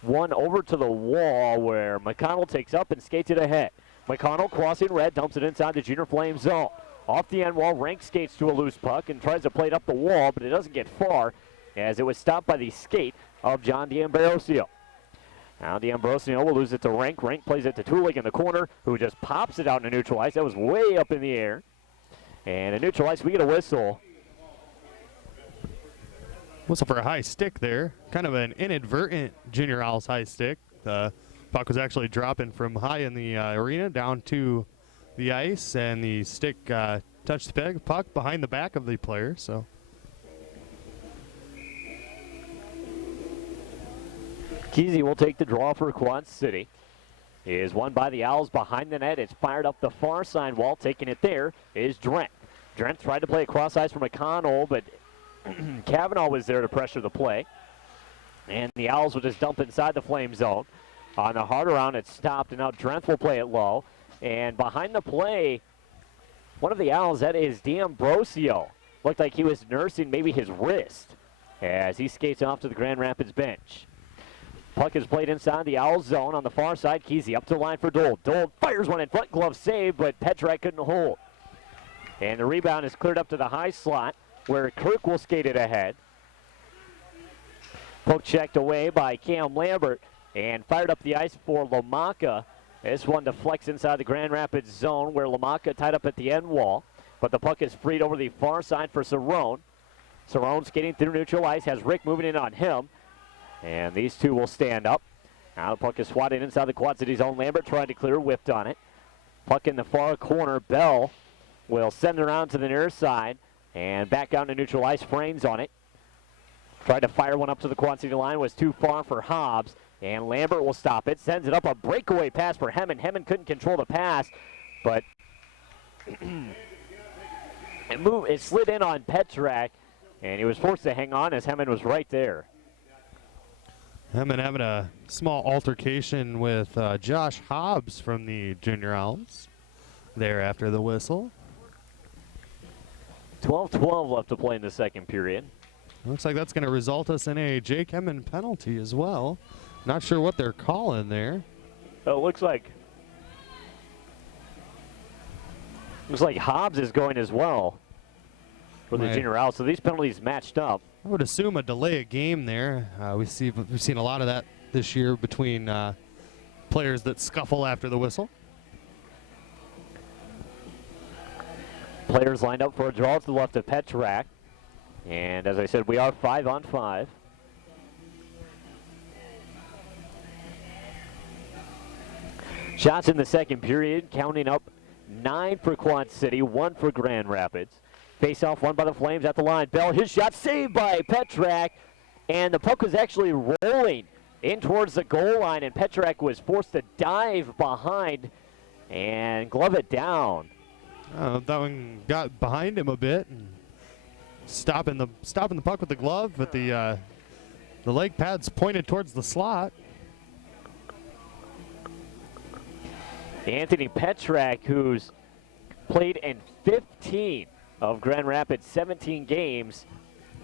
one over to the wall where McConnell takes up and skates it ahead. McConnell crossing red, dumps it inside the Junior Flame zone. Off the end wall, Rank skates to a loose puck and tries to play it up the wall, but it doesn't get far as it was stopped by the skate of John D'Ambrosio. Now D'Ambrosio will lose it to Rank. Rank plays it to Tulik in the corner, who just pops it out into neutral ice. That was way up in the air. And in neutral ice, we get a whistle. Whistle for a high stick there. Kind of an inadvertent Junior Owls high stick. The puck was actually dropping from high in the arena down to the ice, and the stick touched the puck behind the back of the player. So Kesey will take the draw for Quad City. It is won by the Owls behind the net. It's fired up the far side wall. Taking it there is Drent. Drent tried to play across ice from McConnell, but Kavanaugh was there to pressure the play. And the Owls will just dump inside the Flame zone. On the hard around, it's stopped, and now Drent will play it low. And behind the play, one of the Owls, that is D'Ambrosio. Looked like he was nursing maybe his wrist as he skates off to the Grand Rapids bench. Puck is played inside the Owls zone on the far side. Kesey up to the line for Dole. Dole fires one in front, glove save, but Petrak couldn't hold. And the rebound is cleared up to the high slot, where Kirk will skate it ahead. Poke checked away by Cam Lambert and fired up the ice for LaMaca. This one deflects inside the Grand Rapids zone, where LaMaca tied up at the end wall. But the puck is freed over the far side for Cerrone. Cerrone skating through neutral ice, has Rick moving in on him. And these two will stand up. Now the puck is swatted inside the Quad City zone. Lambert tried to clear, whipped on it. Puck in the far corner. Bell will send it around to the near side and back down to neutral ice. Frames on it. Tried to fire one up to the Quad City line. Was too far for Hobbs. And Lambert will stop it. Sends it up. A breakaway pass for Hemmen. Hemmen couldn't control the pass, but it slid in on Petrak, and he was forced to hang on as Hemmen was right there. Hemmen having a small altercation with Josh Hobbs from the Junior Owls there after the whistle. 12-12 left to play in the second period. Looks like that's going to result us in a Jake Hemmen penalty as well. Not sure what they're calling there. Oh, it looks like Hobbs is going as well for the Junior Owls. So these penalties matched up. I would assume a delay of game there. We've seen a lot of that this year between players that scuffle after the whistle. Players lined up for a draw to the left of Petrak. And as I said, we are 5-on-5. Shots in the second period, counting up 9 for Quad City, 1 for Grand Rapids. Face-off won by the Flames at the line. Bell, his shot saved by Petrak, and the puck was actually rolling in towards the goal line, and Petrak was forced to dive behind and glove it down. That one got behind him a bit, and stopping the puck with the glove, but the leg pads pointed towards the slot. Anthony Petrak, who's played in 15 of Grand Rapids' 17 games,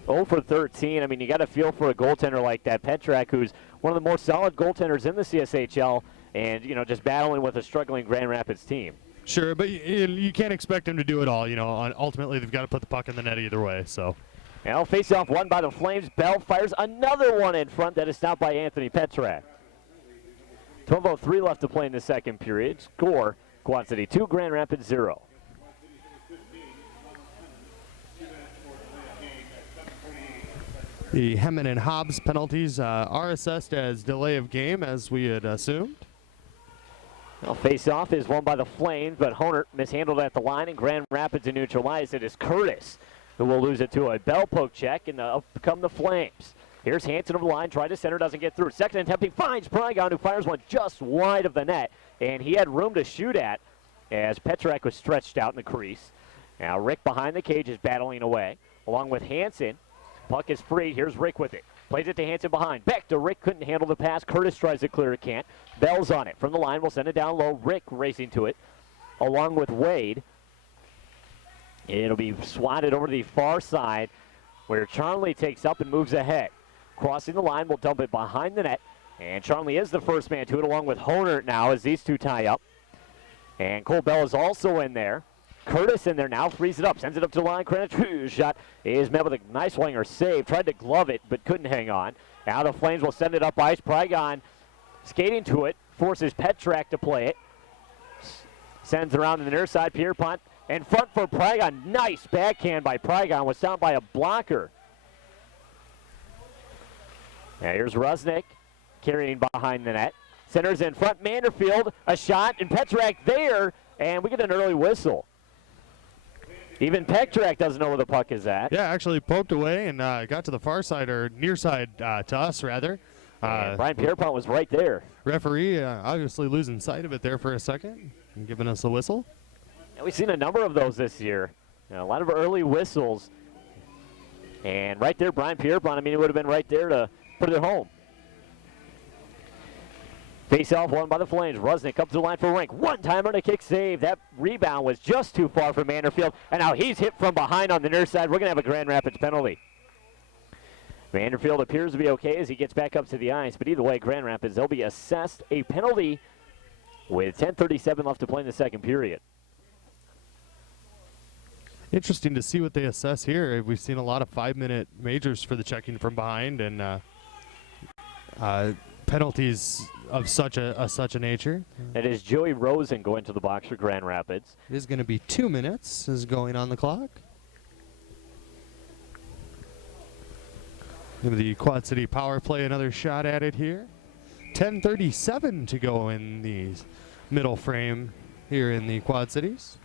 0 for 13. I mean, you got to feel for a goaltender like that. Petrak, who's one of the more solid goaltenders in the CSHL, and just battling with a struggling Grand Rapids team. Sure, but you can't expect him to do it all. Ultimately they've got to put the puck in the net either way. So, now face-off won by the Flames. Bell fires another one in front that is stopped by Anthony Petrak. 12:03 left to play in the second period. Score, Quad City 2, Grand Rapids 0. The Hemmen and Hobbs penalties are assessed as delay of game, as we had assumed. Well, face-off is won by the Flames, but Honert mishandled at the line, and Grand Rapids in neutral ice. It is Curtis who will lose it to a Bell poke check, and up come the Flames. Here's Hanson over the line, tried to center, doesn't get through. Second attempt, he finds Prygon, who fires one just wide of the net, and he had room to shoot at as Petrak was stretched out in the crease. Now Rick behind the cage is battling away, along with Hanson. Puck is free. Here's Rick with it. Plays it to Hanson behind. Back to Rick, couldn't handle the pass. Curtis tries to clear it, can't. Bell's on it. From the line, we'll send it down low. Rick racing to it, along with Wade. It'll be swatted over to the far side, where Charnley takes up and moves ahead. Crossing the line, we'll dump it behind the net. And Charnley is the first man to it, along with Honert now, as these two tie up. And Cole Bell is also in there. Curtis in there now, frees it up, sends it up to the line. Kranich, shot is met with a nice winger save. Tried to glove it, but couldn't hang on. Now the Flames will send it up ice. Prygon skating to it, forces Petrak to play it. Sends it around to the near side. Pierpont in front for Prygon. Nice backhand by Prygon, was down by a blocker. Now here's Rusnick carrying behind the net. Centers in front, Manderfield, a shot, and Petrak there, and we get an early whistle. Even Petrak doesn't know where the puck is at. Yeah, actually poked away and got to the far side, or near side to us, rather. Brian Pierpont was right there. Referee obviously losing sight of it there for a second and giving us a whistle. And we've seen a number of those this year. A lot of early whistles. And right there, Brian Pierpont, I mean, it would have been right there to put it home. Face-off won by the Flames. Rusnick up to the line for Rink. One-timer and a kick save. That rebound was just too far for Manderfield. And now he's hit from behind on the near side. We're going to have a Grand Rapids penalty. Manderfield appears to be okay as he gets back up to the ice. But either way, Grand Rapids, they'll be assessed a penalty with 10:37 left to play in the second period. Interesting to see what they assess here. We've seen a lot of 5-minute majors for the checking from behind, and penalties of such a nature. That is Joey Rosen going to the box for Grand Rapids. It is going to be 2 minutes is going on the clock. The Quad City power play, another shot at it here. 10:37 to go in the middle frame here in the Quad Cities.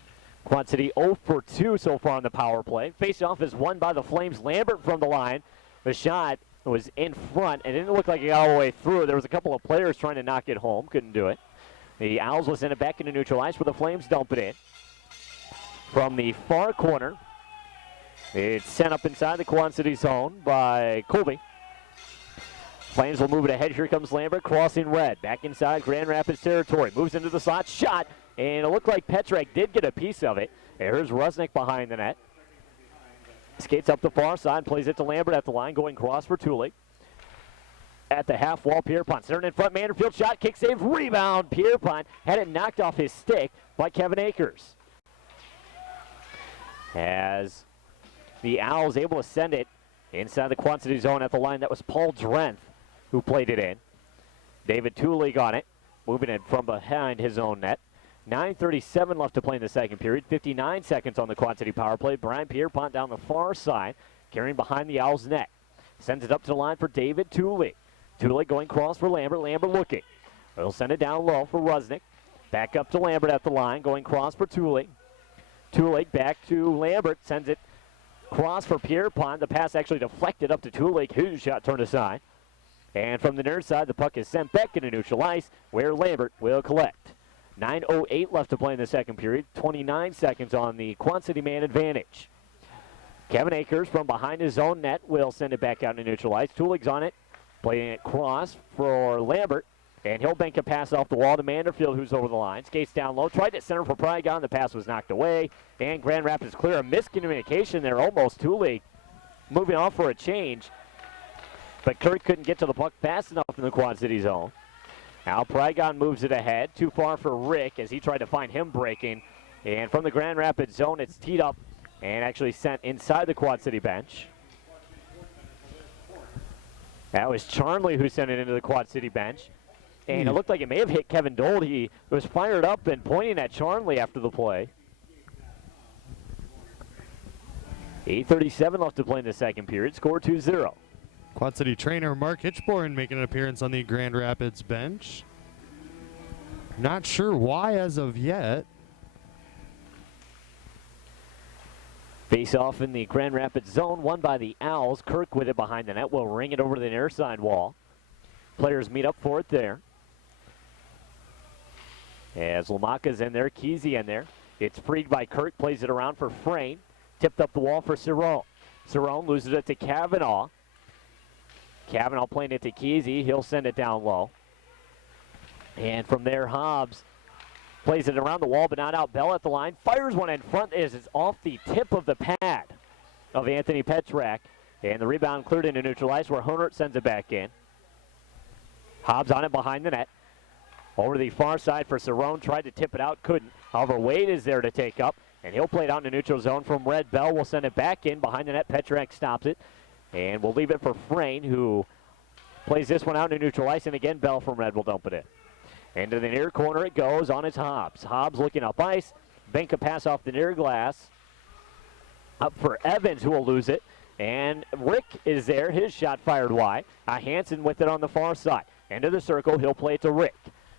Quad City 0 for 2 so far on the power play. Face-off is won by the Flames. Lambert from the line. The shot was in front. It didn't look like it got all the way through. There was a couple of players trying to knock it home. Couldn't do it. The Owls will send it back into neutral ice where the Flames dump it in. From the far corner, it's sent up inside the Quad City zone by Colby. Flames will move it ahead. Here comes Lambert crossing red. Back inside Grand Rapids territory. Moves into the slot. Shot. And it looked like Petrak did get a piece of it. Here's Rusnick behind the net. Skates up the far side. Plays it to Lambert at the line. Going cross for Tulik. At the half wall, Pierpont centered in front. Manderfield shot. Kick save. Rebound. Pierpont had it knocked off his stick by Kevin Akers. As the Owls able to send it inside the Quad City zone at the line. That was Paul Drenth who played it in. David Tulig on it, moving it from behind his own net. 9:37 left to play in the second period. 59 seconds on the Quad City power play. Brian Pierpont down the far side, carrying behind the Owls' net. Sends it up to the line for David Tulig. Tulig going cross for Lambert. Lambert looking. He'll send it down low for Rusnick. Back up to Lambert at the line, going cross for Tulig. Tulig back to Lambert, sends it cross for Pierpont. The pass actually deflected up to Tulig, whose shot turned aside. And from the near side, the puck is sent back into neutral ice, where Lambert will collect. 9:08 left to play in the second period. 29 seconds on the Quad City man advantage. Kevin Akers from behind his own net will send it back out into neutral ice. Tulig's on it, playing it cross for Lambert. And he'll bank a pass off the wall to Manderfield, who's over the line. Skates down low, tried to center for Prygon. The pass was knocked away. And Grand Rapids clear. A miscommunication there almost. Tulig moving off for a change. But Kirk couldn't get to the puck fast enough in the Quad City zone. Now Prygon moves it ahead. Too far for Rick as he tried to find him breaking. And from the Grand Rapids zone, it's teed up and actually sent inside the Quad City bench. That was Charnley who sent it into the Quad City bench. And it looked like it may have hit Kevin Dold. He was fired up and pointing at Charnley after the play. 8:37 left to play in the second period. Score 2-0. Quad City trainer Mark Hitchborn making an appearance on the Grand Rapids bench. Not sure why as of yet. Face off in the Grand Rapids zone, won by the Owls. Kirk with it behind the net will ring it over to the near side wall. Players meet up for it there. As Lamaka's in there, Kesey in there. It's freed by Kirk, plays it around for Frayne. Tipped up the wall for Cerrone. Cerrone loses it to Cavanaugh. Cavanaugh playing it to Kesey. He'll send it down low. And from there, Hobbs plays it around the wall, but not out. Bell at the line. Fires one in front as it's off the tip of the pad of Anthony Petrak. And the rebound cleared into neutral ice where Honert sends it back in. Hobbs on it behind the net. Over to the far side for Cerrone. Tried to tip it out, couldn't. However, Wade is there to take up, and he'll play it out in the neutral zone from Red. Bell will send it back in behind the net. Petrak stops it, and we'll leave it for Frayne, who plays this one out in neutral ice, and again, Bell from Red will dump it in. Into the near corner it goes on its Hobbs. Hobbs looking up ice. Bank a pass off the near glass. Up for Evans, who will lose it. And Rick is there. His shot fired wide. Hansen with it on the far side. Into the circle. He'll play it to Rick.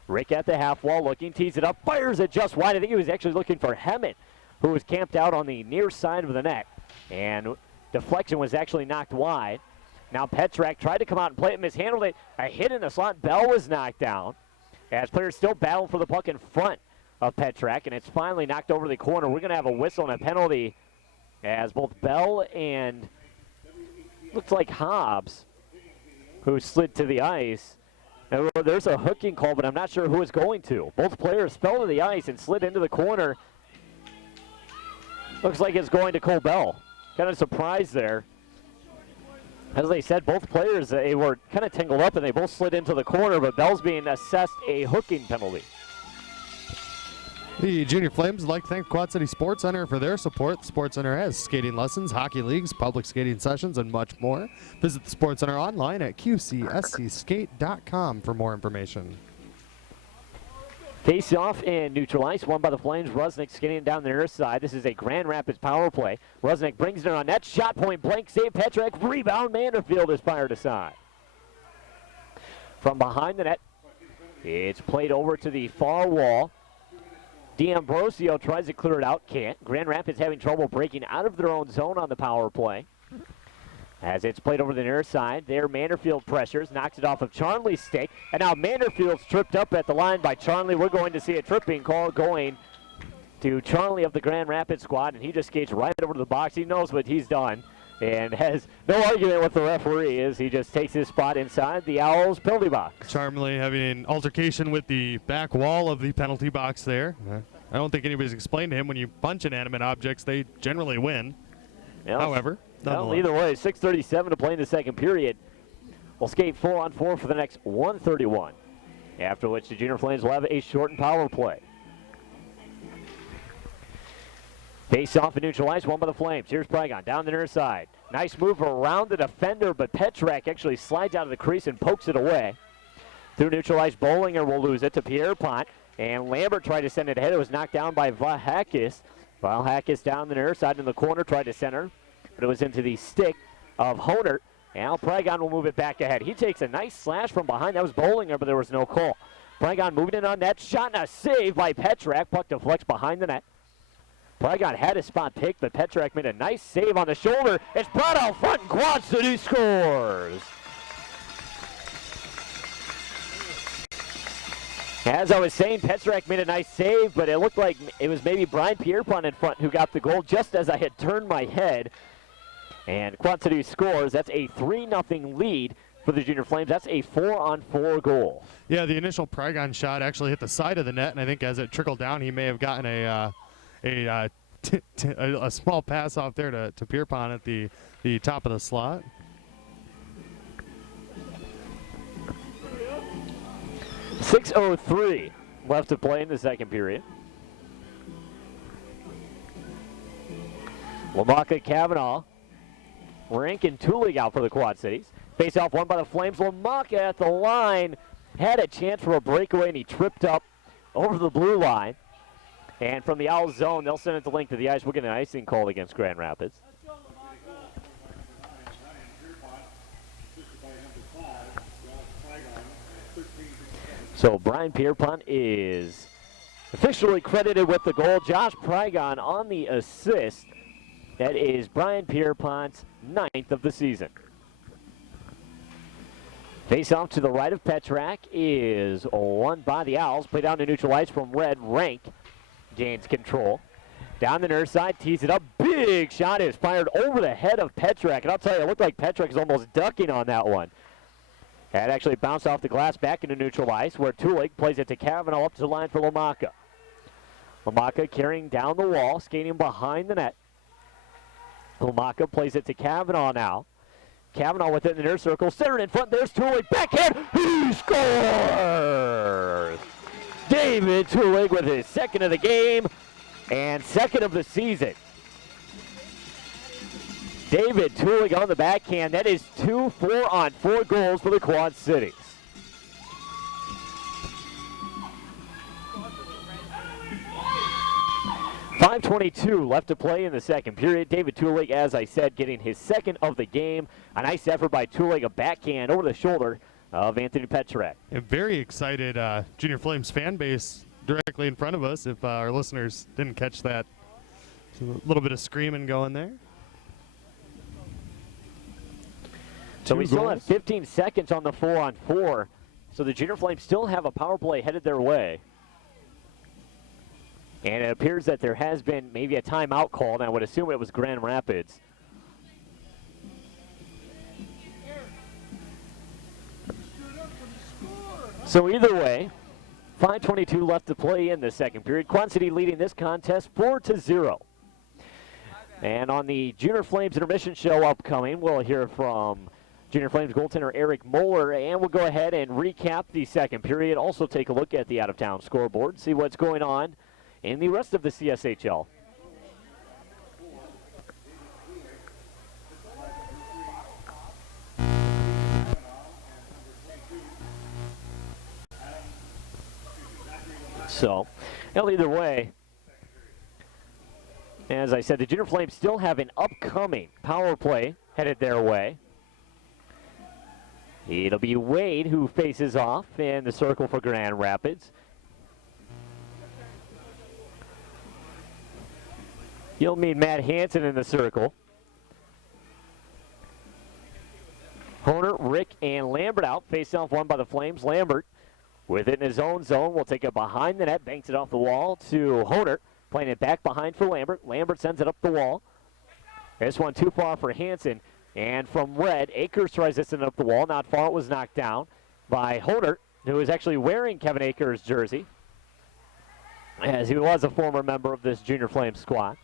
Rick at the half wall looking. Tees it up. Fires it just wide. I think he was actually looking for Hemmett, who was camped out on the near side of the net. And deflection was actually knocked wide. Now Petrak tried to come out and play it. Mishandled it. A hit in the slot. Bell was knocked down. As players still battle for the puck in front of Petrak. And it's finally knocked over the corner. We're going to have a whistle and a penalty as both Bell and looks like Hobbs, who slid to the ice. And there's a hooking call, but I'm not sure who it's going to. Both players fell to the ice and slid into the corner. Looks like it's going to Cole Bell. Kind of surprised there. As they said, both players, they were kind of tangled up and they both slid into the corner, but Bell's being assessed a hooking penalty. The Junior Flames would like to thank Quad City Sports Center for their support. The Sports Center has skating lessons, hockey leagues, public skating sessions, and much more. Visit the Sports Center online at qcscskate.com for more information. Face off and neutral ice, won by the Flames. Rusnick skating down the near side. This is a Grand Rapids power play. Rusnick brings it on net. Shot point blank save. Petrak rebound. Manderfield is fired aside. From behind the net, it's played over to the far wall. D'Ambrosio tries to clear it out. Can't. Grand Rapids having trouble breaking out of their own zone on the power play. As it's played over the near side, there Manderfield pressures, knocks it off of Charnley's stick, and now Manderfield's tripped up at the line by Charnley. We're going to see a tripping call going to Charnley of the Grand Rapids squad, and he just skates right over to the box. He knows what he's done and has no argument with the referee as he just takes his spot inside the Owls penalty box. Charnley having an altercation with the back wall of the penalty box there. I don't think anybody's explained to him when you punch inanimate objects, they generally win. Yes. However, well, either way, 6:37 to play in the second period. We'll skate 4-on-4 for the next 131, after which the Junior Flames will have a shortened power play. Face off and neutral ice, won by the Flames. Here's Prygon down the near side. Nice move around the defender, but Petrak actually slides out of the crease and pokes it away. Through neutral ice, Bollinger will lose it to Pierpont, and Lambert tried to send it ahead. It was knocked down by Vlahakis. Vlahakis down the near side in the corner, tried to center, but it was into the stick of Honert. Now Prygon will move it back ahead. He takes a nice slash from behind. That was Bollinger, but there was no call. Prygon moving in on net. Shot and a save by Petrak. Puck deflects behind the net. Prygon had his spot picked, but Petrak made a nice save on the shoulder. It's brought out front, and Quad City scores. As I was saying, Petrak made a nice save, but it looked like it was maybe Brian Pierpont in front who got the goal just as I had turned my head. And Quad City scores. That's a 3-0 lead for the Junior Flames. That's a 4-on-4 goal. Yeah, the initial Prygon shot actually hit the side of the net, and I think as it trickled down, he may have gotten a small pass off there to Pierpont at the top of the slot. .6:03 left to play in the second period. Lamaka Kavanaugh, Rank and Tulig out for the Quad Cities. Face off won by the Flames. Lamaka at the line had a chance for a breakaway, and he tripped up over the blue line. And from the Owls zone, they'll send it the length of the ice. We'll get an icing called against Grand Rapids. So Brian Pierpont is officially credited with the goal. Josh Prygon on the assist. That is Brian Pierpont's 9th of the season. Face off to the right of Petrak is won by the Owls. Play down to neutral ice from Red. Rank gains control. Down the near side, tees it up. Big shot is fired over the head of Petrak. And I'll tell you, it looked like Petrak is almost ducking on that one. That actually bounced off the glass back into neutral ice, where Tulig plays it to Kavanaugh up to the line for Lamaka. Lamaka carrying down the wall, skating behind the net. Lamaka plays it to Kavanaugh now. Kavanaugh within the near circle, centered in front. There's Tulig, backhand. He scores! David Tulig with his second of the game and second of the season. David Tulig on the backhand. That is 2 4-on-4 goals for the Quad Cities. .522 left to play in the second period. David Tulig, as I said, getting his second of the game. A nice effort by Tulig, a backhand over the shoulder of Anthony Petrak. A very excited Junior Flames fan base directly in front of us, if our listeners didn't catch that. So a little bit of screaming going there. So we still have 15 seconds on the 4-on-4. So the Junior Flames still have a power play headed their way. And it appears that there has been maybe a timeout call, and I would assume it was Grand Rapids. So either way, 5:22 left to play in the second period. Quad City leading this contest 4-0. And on the Junior Flames intermission show upcoming, we'll hear from Junior Flames goaltender Eric Moeller, and we'll go ahead and recap the second period. Also take a look at the out-of-town scoreboard, see what's going on in the rest of the CSHL. So, well, either way, as I said, the Junior Flames still have an upcoming power play headed their way. It'll be Wade who faces off in the circle for Grand Rapids. You'll meet Matt Hansen in the circle. Honer, Rick, and Lambert out. Face off one by the Flames. Lambert with it in his own zone. Will take it behind the net. Banks it off the wall to Honer. Playing it back behind for Lambert. Lambert sends it up the wall. This one too far for Hansen. And from red, Akers tries to send it up the wall. Not far. It was knocked down by Honer, who is actually wearing Kevin Akers' jersey, as he was a former member of this Junior Flames squad.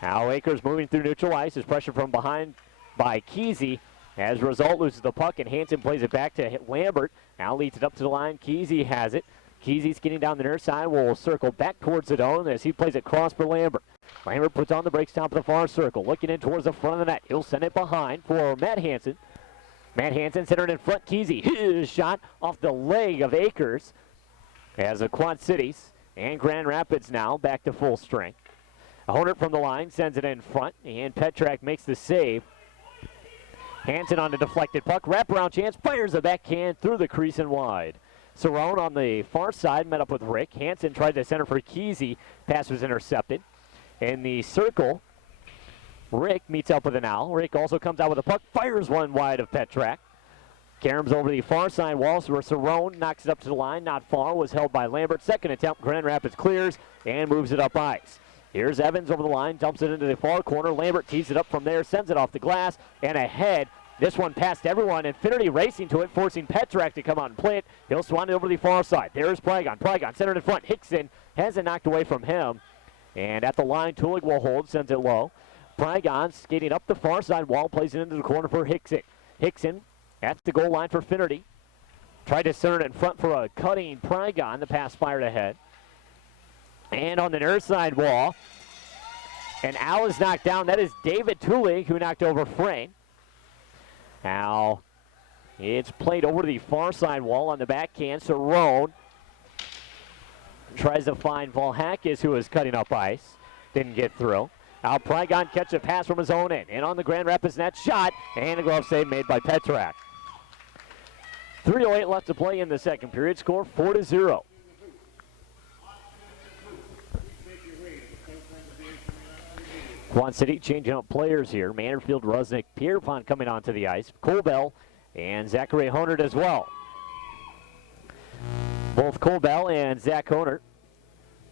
Now Akers moving through neutral ice. Is pressure from behind by Kesey. As a result, loses the puck, and Hansen plays it back to Lambert. Now leads it up to the line. Kesey has it. Kesey skating down the near side. Will circle back towards the zone as he plays it cross for Lambert. Lambert puts on the brakes, top of the far circle. Looking in towards the front of the net. He'll send it behind for Matt Hansen. Matt Hansen centered in front. Kesey, his shot off the leg of Akers. As the Quad Cities and Grand Rapids now back to full strength. Honer from the line sends it in front, and Petrak makes the save. Hansen on the deflected puck. Wraparound chance. Fires the backhand through the crease and wide. Cerrone on the far side met up with Rick. Hansen tried to center for Kesey. Pass was intercepted. In the circle, Rick meets up with an owl. Rick also comes out with a puck. Fires one wide of Petrak. Karams over the far side wall where Cerrone knocks it up to the line. Not far. Was held by Lambert. Second attempt. Grand Rapids clears and moves it up ice. Here's Evans over the line, dumps it into the far corner. Lambert tees it up from there, sends it off the glass, and ahead. This one past everyone. Infinity racing to it, forcing Petrak to come out and play it. He'll swan it over the far side. There's Prygon. Prygon centered in front. Hickson has it knocked away from him. And at the line, Tulig will hold, sends it low. Prygon skating up the far side wall, plays it into the corner for Hickson. Hickson at the goal line for Finnerty. Tried to center it in front for a cutting Prygon. The pass fired ahead. And on the near side wall, and Al is knocked down. That is David Tulig who knocked over Frayne. Now, it's played over to the far side wall on the backhand. Cerrone tries to find Volhakis, who is cutting up ice. Didn't get through. Now Prygon catches a pass from his own end. And on the Grand Rapids net, shot, and a glove save made by Petrak. 3:08 left to play in the second period. Score 4-0. Quad City changing up players here. Manderfield, Rusnick, Pierpont coming onto the ice. Colbell and Zachary Honert as well. Both Colbell and Zach Honert,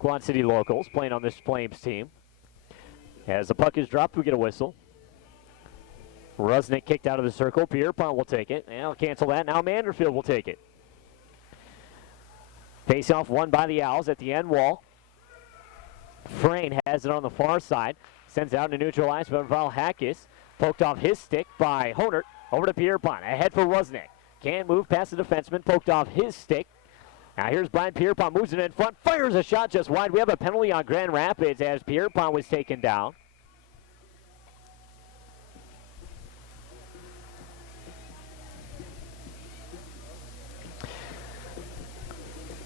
Quad City locals, playing on this Flames team. As the puck is dropped, we get a whistle. Rusnick kicked out of the circle. Pierpont will take it. And I'll cancel that. Now Manderfield will take it. Face-off won by the Owls at the end wall. Frayne has it on the far side. Sends it out to neutral ice, but Volhakis poked off his stick by Honert. Over to Pierpont. Ahead for Rusnick. Can't move past the defenseman. Poked off his stick. Now here's Brian Pierpont. Moves it in front. Fires a shot just wide. We have a penalty on Grand Rapids as Pierpont was taken down.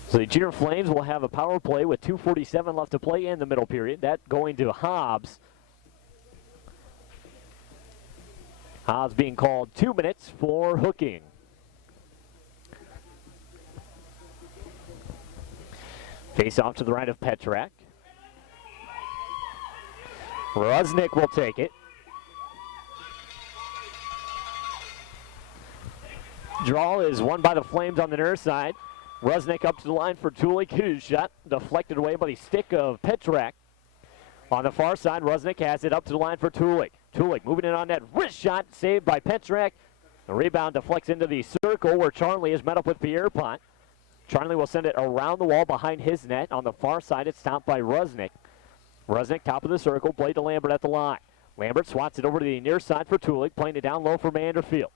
So the Junior Flames will have a power play with 2:47 left to play in the middle period. That going to Hobbs. Hobbs being called 2 minutes for hooking. Face off to the right of Petrak. Rusnick will take it. Draw is won by the Flames on the near side. Rusnick up to the line for Tulik. His shot deflected away by the stick of Petrak. On the far side, Rusnick has it up to the line for Tulik. Tulik moving in on that wrist shot, saved by Petrak. The rebound deflects into the circle where Charnley is met up with Pierpont. Charnley will send it around the wall behind his net. On the far side, it's stopped by Rusnick. Rusnick, top of the circle, played to Lambert at the line. Lambert swats it over to the near side for Tulik, playing it down low for Manderfield.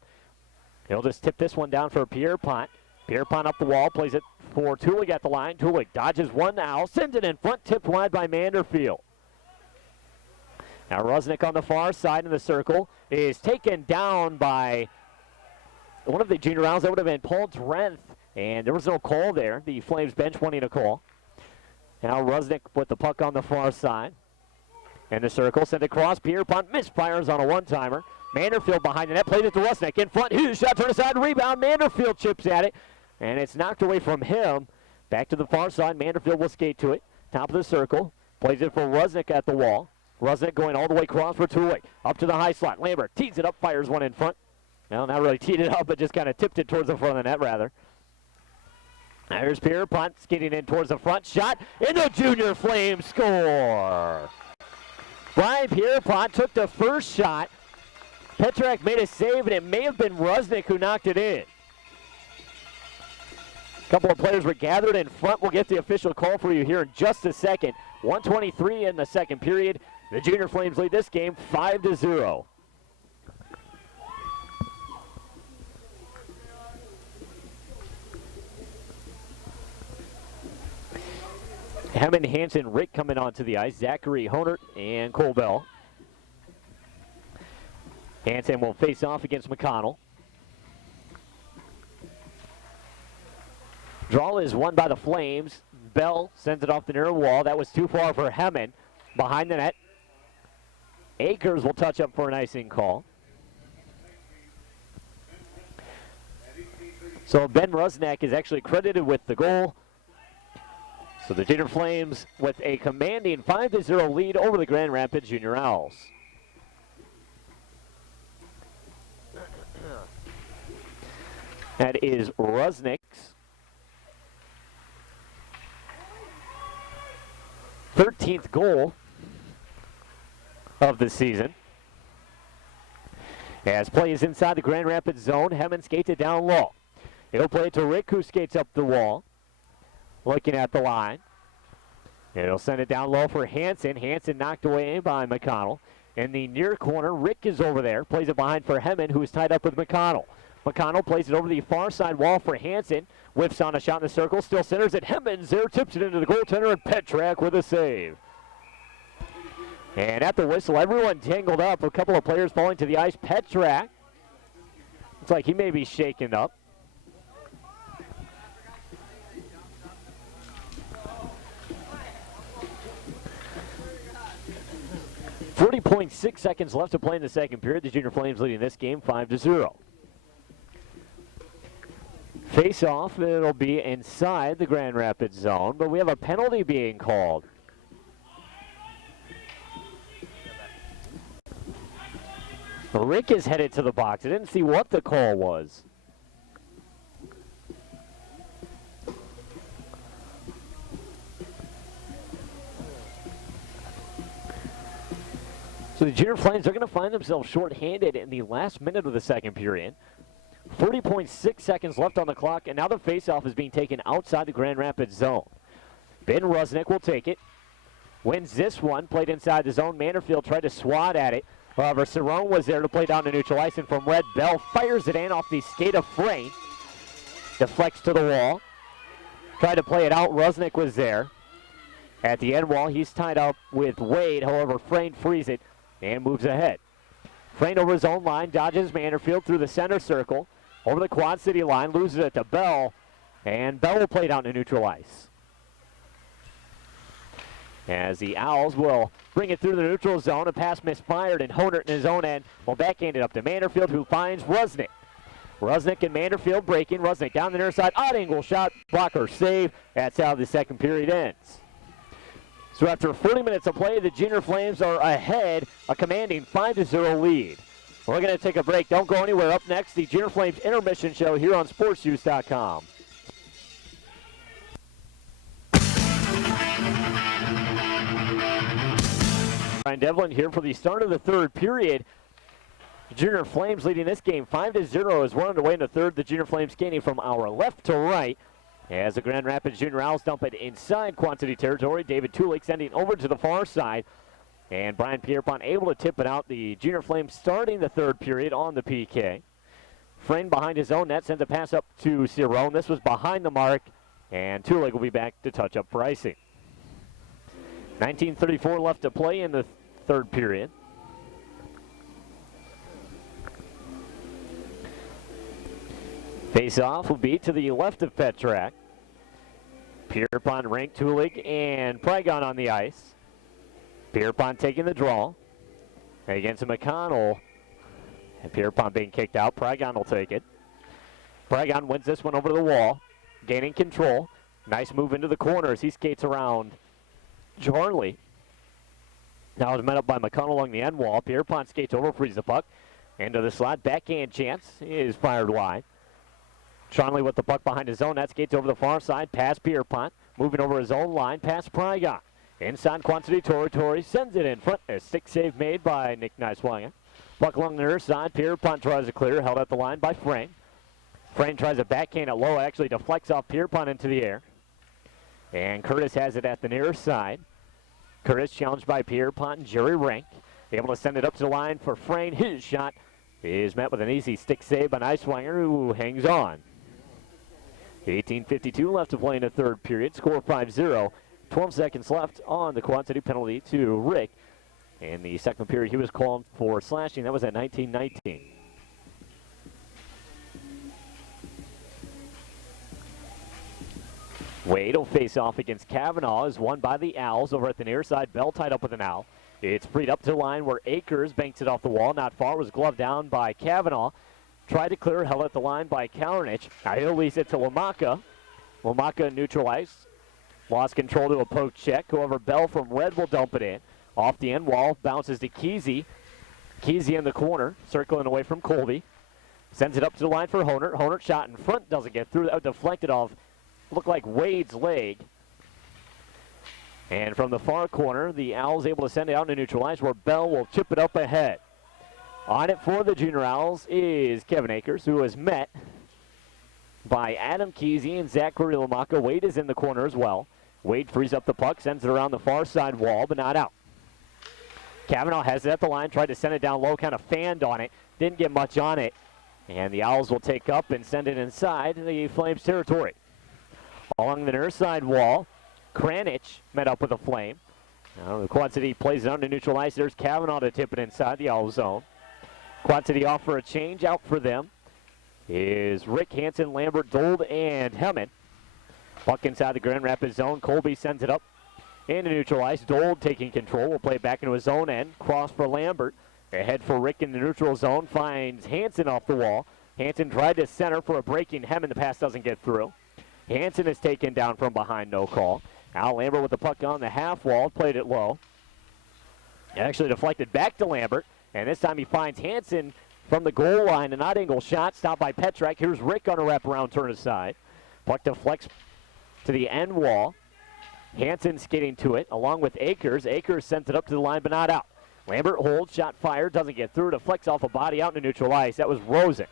He'll just tip this one down for Pierpont. Pierpont up the wall, plays it for Tulig at the line. Tulig dodges one now, sends it in front, tipped wide by Manderfield. Now Rusnick on the far side of the circle is taken down by one of the junior rounds. That would have been Paul Drenth, and there was no call there. The Flames bench wanting a call. Now Rusnick with the puck on the far side. In the circle, sent across. Pierpont misfires on a one-timer. Manderfield behind the net, plays it to Rusnick. In front, huge shot, turn aside, rebound. Manderfield chips at it, and it's knocked away from him. Back to the far side, Manderfield will skate to it. Top of the circle, plays it for Rusnick at the wall. Rusnick going all the way across for two-way. Up to the high slot. Lambert tees it up, fires one in front. Well, not really teed it up, but just kind of tipped it towards the front of the net, rather. There's Pierpont skating in towards the front. Shot, and the Junior Flames score. Brian Pierpont took the first shot. Petrak made a save, and it may have been Rusnick who knocked it in. A couple of players were gathered in front. We'll get the official call for you here in just a second. 1:23 in the second period. The Junior Flames lead this game 5-0. Hammond, Hansen, Rick coming onto the ice. Zachary, Honert, and Colbell. Hansen will face off against McConnell. Draw is won by the Flames. Bell sends it off the near wall. That was too far for Hammond. Behind the net. Akers will touch up for an icing call. So Ben Rusnick is actually credited with the goal. So the Junior Flames with a commanding 5-0 lead over the Grand Rapids Junior Owls. That is Rusnick's 13th goal of the season. As play is inside the Grand Rapids zone, Hemmond skates it down low. He'll play it to Rick, who skates up the wall. Looking at the line. And he'll send it down low for Hansen. Hansen knocked away by McConnell. In the near corner, Rick is over there. Plays it behind for Hemmond, who is tied up with McConnell. McConnell plays it over the far side wall for Hansen. Whiffs on a shot in the circle. Still centers it. Hemmond's there. Tips it into the goaltender, and Petrak with a save. And at the whistle, everyone tangled up. A couple of players falling to the ice. Petrak. Looks like he may be shaken up. 40.6 seconds left to play in the second period. The Junior Flames leading this game 5-0. Face off, it'll be inside the Grand Rapids zone, but we have a penalty being called. Rick is headed to the box. I didn't see what the call was. So the Junior Flames are going to find themselves shorthanded in the last minute of the second period. 40.6 seconds left on the clock, and now the faceoff is being taken outside the Grand Rapids zone. Ben Rusnick will take it. Wins this one, played inside the zone. Manderfield tried to swat at it. However, Cerrone was there to play down to neutral ice, and from Red, Bell fires it in off the skate of Frayne. Deflects to the wall. Tried to play it out. Rusnick was there. At the end wall, he's tied up with Wade. However, Frayne frees it and moves ahead. Frayne over his own line, dodges Manderfield through the center circle, over the Quad City line, loses it to Bell, and Bell will play down to neutral ice. As the Owls will bring it through the neutral zone, a pass misfired, and Honert in his own end will backhand it up to Manderfield, who finds Rusnick. Rusnick and Manderfield breaking. Rusnick down the near side, odd angle shot, blocker save. That's how the second period ends. So after 40 minutes of play, the Junior Flames are ahead, a commanding 5-0 lead. We're going to take a break. Don't go anywhere. Up next, the Junior Flames intermission show here on SportsJuice.com. Brian Devlin here for the start of the third period. Junior Flames leading this game 5-0 as we're underway in the third. The Junior Flames skating from our left to right. As the Grand Rapids Junior Owls dump it inside Quad City territory, David Tulik sending over to the far side. And Brian Pierpont able to tip it out. The Junior Flames starting the third period on the PK. Frayne behind his own net sends a pass up to Cerrone. This was behind the mark, and Tulik will be back to touch up for icing. 19:34 left to play in the third period. Face-off will be to the left of Petrak. Pierpont, Rank, Tulig, and Prygon on the ice. Pierpont taking the draw against McConnell. And Pierpont being kicked out. Prygon will take it. Prygon wins this one over the wall, gaining control. Nice move into the corner as he skates around Charlie. Now it's met up by McConnell along the end wall. Pierpont skates over, frees the puck. Into the slot, backhand chance is fired wide. Charlie with the puck behind his own net, skates over the far side, past Pierpont, moving over his own line, past Prygon. Inside quantity territory, sends it in front. A stick save made by Nick Niswanger. Puck along the near side, Pierpont tries to clear, held at the line by Frame. Frame tries a backhand at low, actually deflects off Pierpont into the air. And Curtis has it at the near side. Curtis challenged by Pierpont and Jerry Rank. Able to send it up to the line for Frame. His shot is met with an easy stick save by Niswanger, who hangs on. 18:52 left to play in the third period. Score 5-0. 12 seconds left on the Quad City penalty to Rick. In the second period, he was called for slashing. That was at 19-19. Wade will face off against Kavanaugh. Is won by the Owls over at the near side. Bell tied up with an owl. It's freed up to the line where Akers banks it off the wall. Not far. Was gloved down by Kavanaugh. Tried to clear. Held at the line by Kalernich. Now he'll release it to Wamaka. Wamaka neutralized. Lost control to a poke check. However, Bell from Red will dump it in. Off the end wall. Bounces to Kesey. Kesey in the corner. Circling away from Colby. Sends it up to the line for Honert. Honert shot in front. Doesn't get through. That was deflected off. Looked like Wade's leg. And from the far corner, the Owls able to send it out to neutralize where Bell will chip it up ahead. On it for the Junior Owls is Kevin Akers, who is met by Adam Kesey and Zachary Lamaka. Wade is in the corner as well. Wade frees up the puck, sends it around the far side wall, but not out. Kavanaugh has it at the line, tried to send it down low, kind of fanned on it. Didn't get much on it. And the Owls will take up and send it inside the Flames territory. Along the near side wall, Kranich met up with a Flame. Now the Quad City plays it under neutral ice. There's Kavanaugh to tip it inside the Owl zone. Quad City offer a change out for them is Rick Hansen, Lambert, Dold, and Hemmon. Puck inside the Grand Rapids zone. Colby sends it up into neutral ice. Dold taking control. Will play it back into his own end. Cross for Lambert. Ahead for Rick in the neutral zone. Finds Hansen off the wall. Hansen tried to center for a breaking Hemmon. The pass doesn't get through. Hansen is taken down from behind, no call. Now Lambert with the puck on the half wall, played it low. Actually deflected back to Lambert, and this time he finds Hansen from the goal line. An odd angle shot, stopped by Petrak. Here's Rick on a wraparound turn aside. Puck deflects to the end wall. Hansen skating to it, along with Akers. Akers sends it up to the line, but not out. Lambert holds, shot fired, doesn't get through. Deflects off a body out into neutral ice. That was Rosen.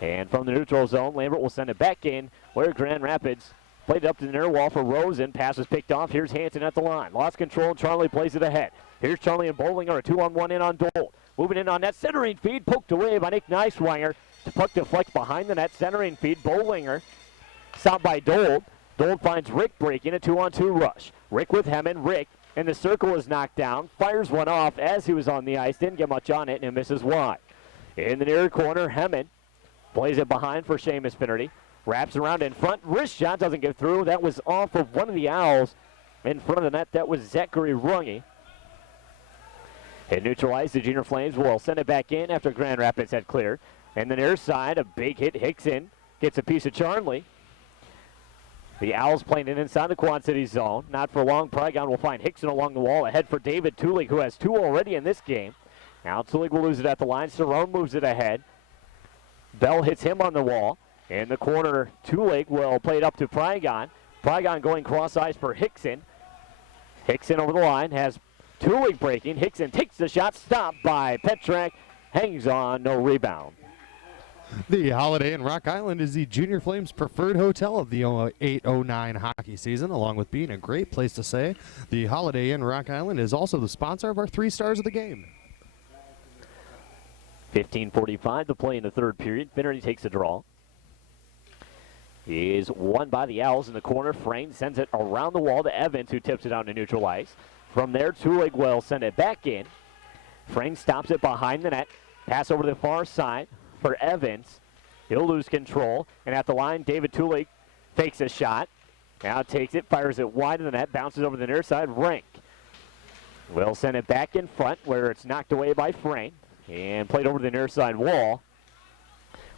And from the neutral zone, Lambert will send it back in where Grand Rapids played it up to the near wall for Rosen. Pass was picked off. Here's Hansen at the line. Lost control. Charlie plays it ahead. Here's Charlie and Bollinger. A 2-on-1 in on Dole. Moving in on that centering feed. Poked away by Nick Niswanger. The puck deflects behind the net. Centering feed. Bollinger stopped by Dole. Dole finds Rick breaking a 2-on-2 rush. Rick with Hemmon. Rick in the circle is knocked down. Fires one off as he was on the ice. Didn't get much on it and it misses wide. In the near corner, Hemmon plays it behind for Seamus Finnerty. Wraps around in front. Wrist shot doesn't get through. That was off of one of the Owls in front of the net. That was Zachary Runge. And neutralized, the Junior Flames will send it back in after Grand Rapids had cleared. And the near side, a big hit. Hickson gets a piece of Charlie. The Owls playing it inside the Quad City zone. Not for long. Prygon will find Hickson along the wall. Ahead for David Tulig, who has two already in this game. Now Tulig will lose it at the line. Cerrone moves it ahead. Bell hits him on the wall. In the corner, Tulig will play it up to Prygon. Prygon going cross ice for Hickson. Hickson over the line has Tulig breaking. Hickson takes the shot, stopped by Petrak. Hangs on, no rebound. The Holiday Inn Rock Island is the Junior Flames' preferred hotel of the 08-09 hockey season, along with being a great place to stay. The Holiday Inn Rock Island is also the sponsor of our 3 stars of the game. 15:45 to play in the third period. Finnerty takes a draw. He is won by the Owls in the corner. Frame sends it around the wall to Evans, who tips it out to neutral ice. From there, Tulig will send it back in. Frame stops it behind the net. Pass over to the far side for Evans. He'll lose control. And at the line, David Tulig fakes a shot. Now takes it, fires it wide of the net, bounces over the near side. Rank will send it back in front where it's knocked away by Frame and played over the near side wall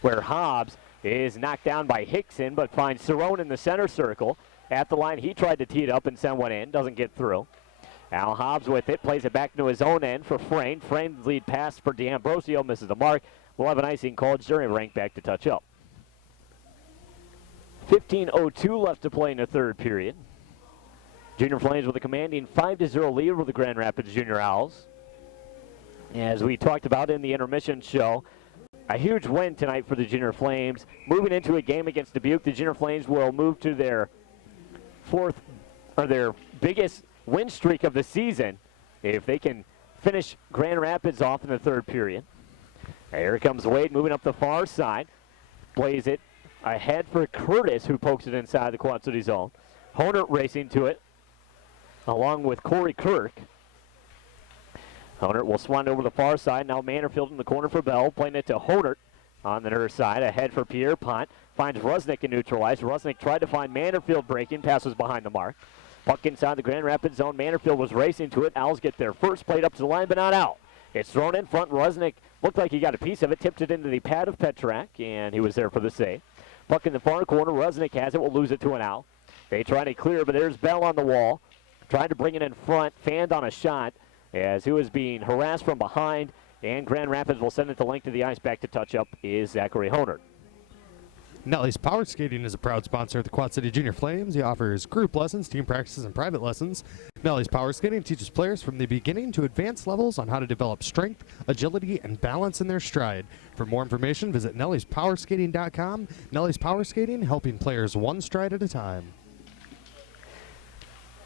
where Hobbs is knocked down by Hickson but finds Cerrone in the center circle. At the line, he tried to tee it up and send one in, doesn't get through. Al Hobbs with it, plays it back into his own end for Frame. Frame's lead pass for D'Ambrosio, misses the mark. We'll have an icing called. Jerry Rank back to touch up. 15:02 left to play in the third period. Junior Flames with a commanding 5-0 lead over the Grand Rapids Junior Owls. As we talked about in the intermission show, a huge win tonight for the Junior Flames. Moving into a game against Dubuque, the Junior Flames will move to their their biggest win streak of the season if they can finish Grand Rapids off in the third period. Here comes Wade moving up the far side. Plays it ahead for Curtis, who pokes it inside the Quad City zone. Honert racing to it along with Corey Kirk. Honert will swan over the far side. Now Manderfield in the corner for Bell, playing it to Honert on the near side. Ahead for Pierre Pont. Finds Rusnick and neutralized. Rusnick tried to find Manderfield breaking. Pass was behind the mark. Puck inside the Grand Rapids zone. Manderfield was racing to it. Owls get their first, played up to the line, but not out. It's thrown in front. Rusnick looked like he got a piece of it. Tipped it into the pad of Petrak, and he was there for the save. Puck in the far corner. Rusnick has it. Will lose it to an owl. They try to clear, but there's Bell on the wall. Trying to bring it in front. Fanned on a shot as he was being harassed from behind. And Grand Rapids will send it the length of the ice. Back to touch up is Zachary Honert. Nelly's Power Skating is a proud sponsor of the Quad City Junior Flames. He offers group lessons, team practices, and private lessons. Nelly's Power Skating teaches players from the beginning to advanced levels on how to develop strength, agility, and balance in their stride. For more information, visit nellyspowerskating.com. Nelly's Power Skating, helping players one stride at a time.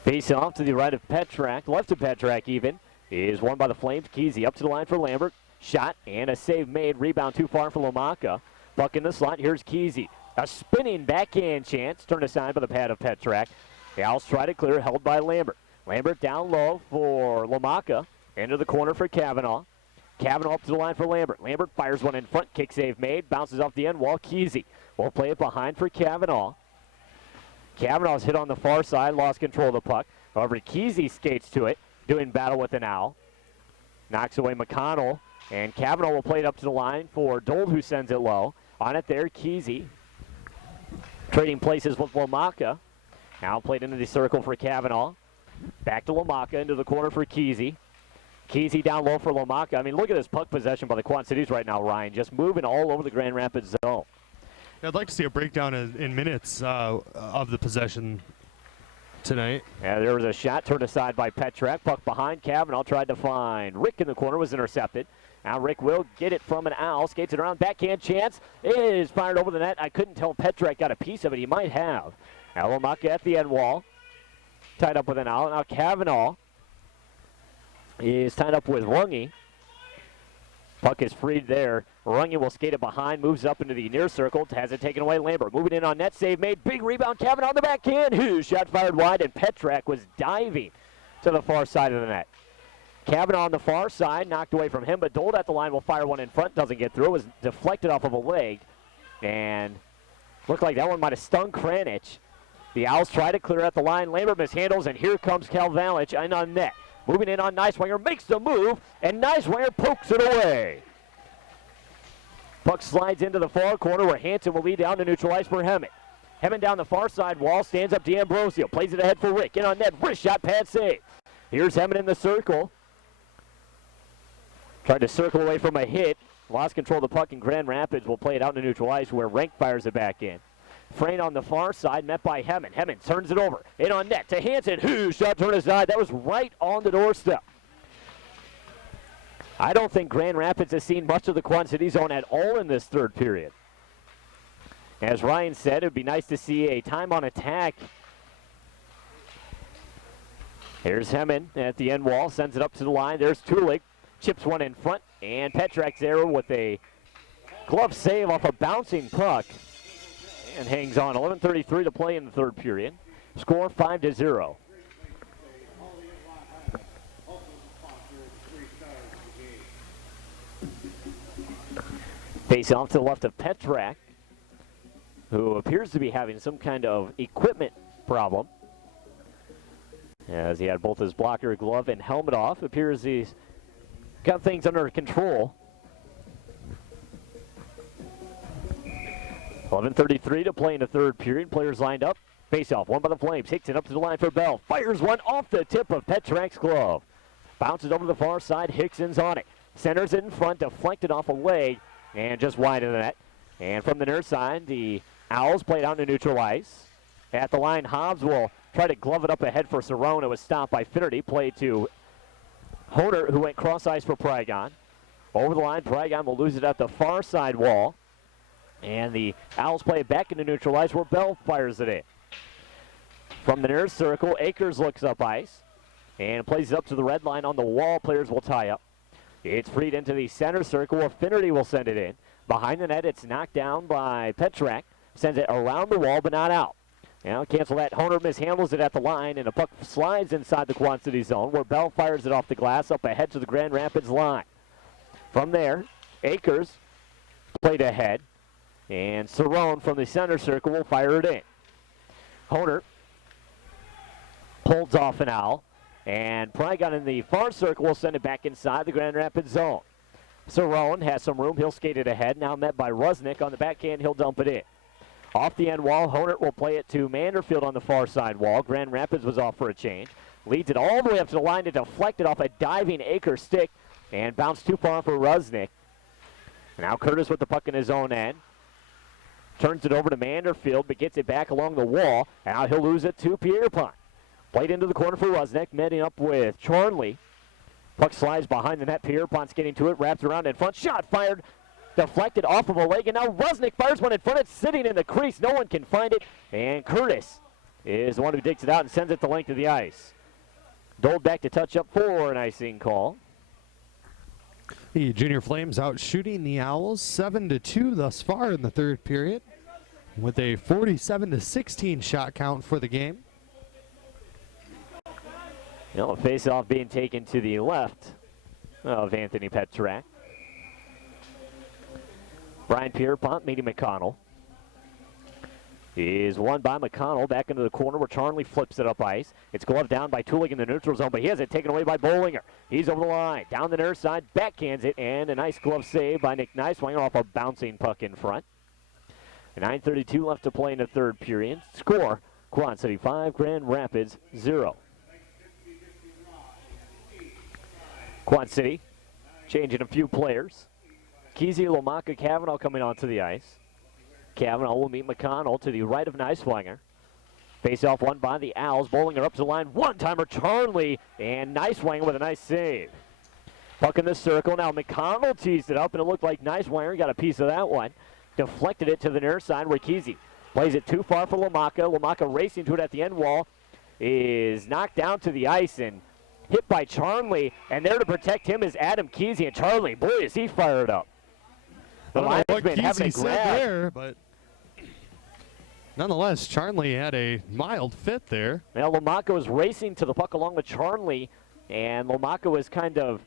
Face off to the right of Petrak, left of Petrak even, is won by the Flames. Kesey up to the line for Lambert. Shot and a save made. Rebound too far for Lomaka. Buck in the slot. Here's Kesey. A spinning backhand chance. Turned aside by the pad of Petrak. The Owls try to clear. Held by Lambert. Lambert down low for Lomaka. Into the corner for Kavanaugh. Kavanaugh up to the line for Lambert. Lambert fires one in front. Kick save made. Bounces off the end wall. Kesey will play it behind for Kavanaugh. Kavanaugh's hit on the far side. Lost control of the puck. However, Kesey skates to it. Doing battle with an Owl. Knocks away McConnell. And Kavanaugh will play it up to the line for Dold, who sends it low. On it there, Kesey. Trading places with Lomaka. Now played into the circle for Kavanaugh. Back to Lomaka, into the corner for Kesey. Kesey down low for Lomaka. I mean, look at this puck possession by the Quad Cities right now, Ryan. Just moving all over the Grand Rapids zone. I'd like to see a breakdown in minutes of the possession tonight. Yeah, there was a shot turned aside by Petrak. Puck behind. Kavanaugh tried to find Rick in the corner, was intercepted. Now Rick will get it from an Owl. Skates it around. Backhand chance. It is fired over the net. I couldn't tell if Petrak got a piece of it. He might have. Now Lomaka at the end wall. Tied up with an Owl. Now Kavanaugh is tied up with Runge. Puck is freed there. Runge will skate it behind. Moves up into the near circle. Has it taken away. Lambert moving in on net. Save made. Big rebound. Kavanaugh on the backhand. Shot fired wide, and Petrak was diving to the far side of the net. Kavanaugh on the far side, knocked away from him, but Dold at the line will fire one in front, doesn't get through. It was deflected off of a leg, and looked like that one might have stung Kranich. The Owls try to clear at the line. Lambert mishandles, and here comes Cal Valich in on net. Moving in on Neiswanger, makes the move, and Neiswanger pokes it away. Puck slides into the far corner where Hanson will lead down to neutral ice for Hemming. Hemming down the far side wall, stands up D'Ambrosio, plays it ahead for Rick. In on net, wrist shot, pad save. Here's Hemming in the circle. Tried to circle away from a hit. Lost control of the puck, and Grand Rapids will play it out to neutral ice where Rank fires it back in. Frayne on the far side, met by Hemming. Hemming turns it over. In on net to Hanson. Shot turned aside. That was right on the doorstep. I don't think Grand Rapids has seen much of the Quad City zone at all in this third period. As Ryan said, it would be nice to see a time on attack. Here's Hemming at the end wall. Sends it up to the line. There's Tulik. Chips one in front, and Petrak's there with a glove save off a bouncing puck and hangs on. 11:33 to play in the third period. Score 5-0. Face off to the left of Petrak, who appears to be having some kind of equipment problem, as he had both his blocker glove and helmet off. Appears he's got things under control. 11:33 to play in the third period. Players lined up. Face off, one by the Flames. Hicks it up to the line for Bell. Fires one off the tip of Petrak's glove. Bounces over to the far side. Hickson's on it. Centers it in front, deflected off a leg, and just wide of the net. And from the near side, the Owls played out to neutral ice. At the line, Hobbs will try to glove it up ahead for Cerrone. It was stopped by Finnerty. Played to Honer, who went cross ice for Paragon. Over the line, Paragon will lose it at the far side wall. And the Owls play it back into neutral ice where Bell fires it in. From the near circle, Akers looks up ice and plays it up to the red line on the wall. Players will tie up. It's freed into the center circle where Finnerty will send it in. Behind the net, it's knocked down by Petrak. Sends it around the wall, but not out. Now cancel that. Honer mishandles it at the line, and the puck slides inside the Quad City zone where Bell fires it off the glass up ahead to the Grand Rapids line. From there, Akers played ahead, and Cerrone from the center circle will fire it in. Honer holds off an Owl, and Paragon in the far circle will send it back inside the Grand Rapids zone. Cerrone has some room. He'll skate it ahead. Now met by Rusnick on the backhand. He'll dump it in. Off the end wall, Honer will play it to Manderfield on the far side wall. Grand Rapids was off for a change. Leads it all the way up to the line to deflect it off a diving Akers stick and bounce too far for Rusnick. Now Curtis with the puck in his own end. Turns it over to Manderfield, but gets it back along the wall. Now he'll lose it to Pierpont. Played into the corner for Rusnick, meeting up with Charnley. Puck slides behind the net. Pierpont's getting to it, wraps around in front. Shot fired, deflected off of a leg, and now Rusnick fires one in front. It's sitting in the crease. No one can find it, and Curtis is the one who digs it out and sends it the length of the ice. Doled back to touch up for an icing call. The Junior Flames out shooting the Owls 7-2 thus far in the third period, with a 47-16 shot count for the game. You know, a face-off being taken to the left of Anthony Petrak. Brian Pierpont meeting McConnell. Is won by McConnell back into the corner where Charnley flips it up ice. It's gloved down by Tulig in the neutral zone, but he has it taken away by Bollinger. He's over the line, down the near side, backhands it, and a nice glove save by Nick Neiswanger off a bouncing puck in front. 9:32 left to play in the third period. Score, Quad City 5, Grand Rapids 0. Quad City changing a few players. Kesey, Lomaka, Cavanaugh coming onto the ice. Cavanaugh will meet McConnell to the right of Neiswanger. Face-off won by the Owls. Bollinger up to the line. One-timer Charnley, and Neiswanger with a nice save. Puck in the circle. Now McConnell teased it up, and it looked like Neiswanger got a piece of that one. Deflected it to the near side where Kesey plays it too far for Lomaka. Lomaka racing to it at the end wall. Is knocked down to the ice and hit by Charnley, and there to protect him is Adam Kesey, and Charnley, boy, is he fired up. The linesman having a grab there, but nonetheless, Charnley had a mild fit there. Now Lomaka was racing to the puck along with Charnley, and Lomaka was kind of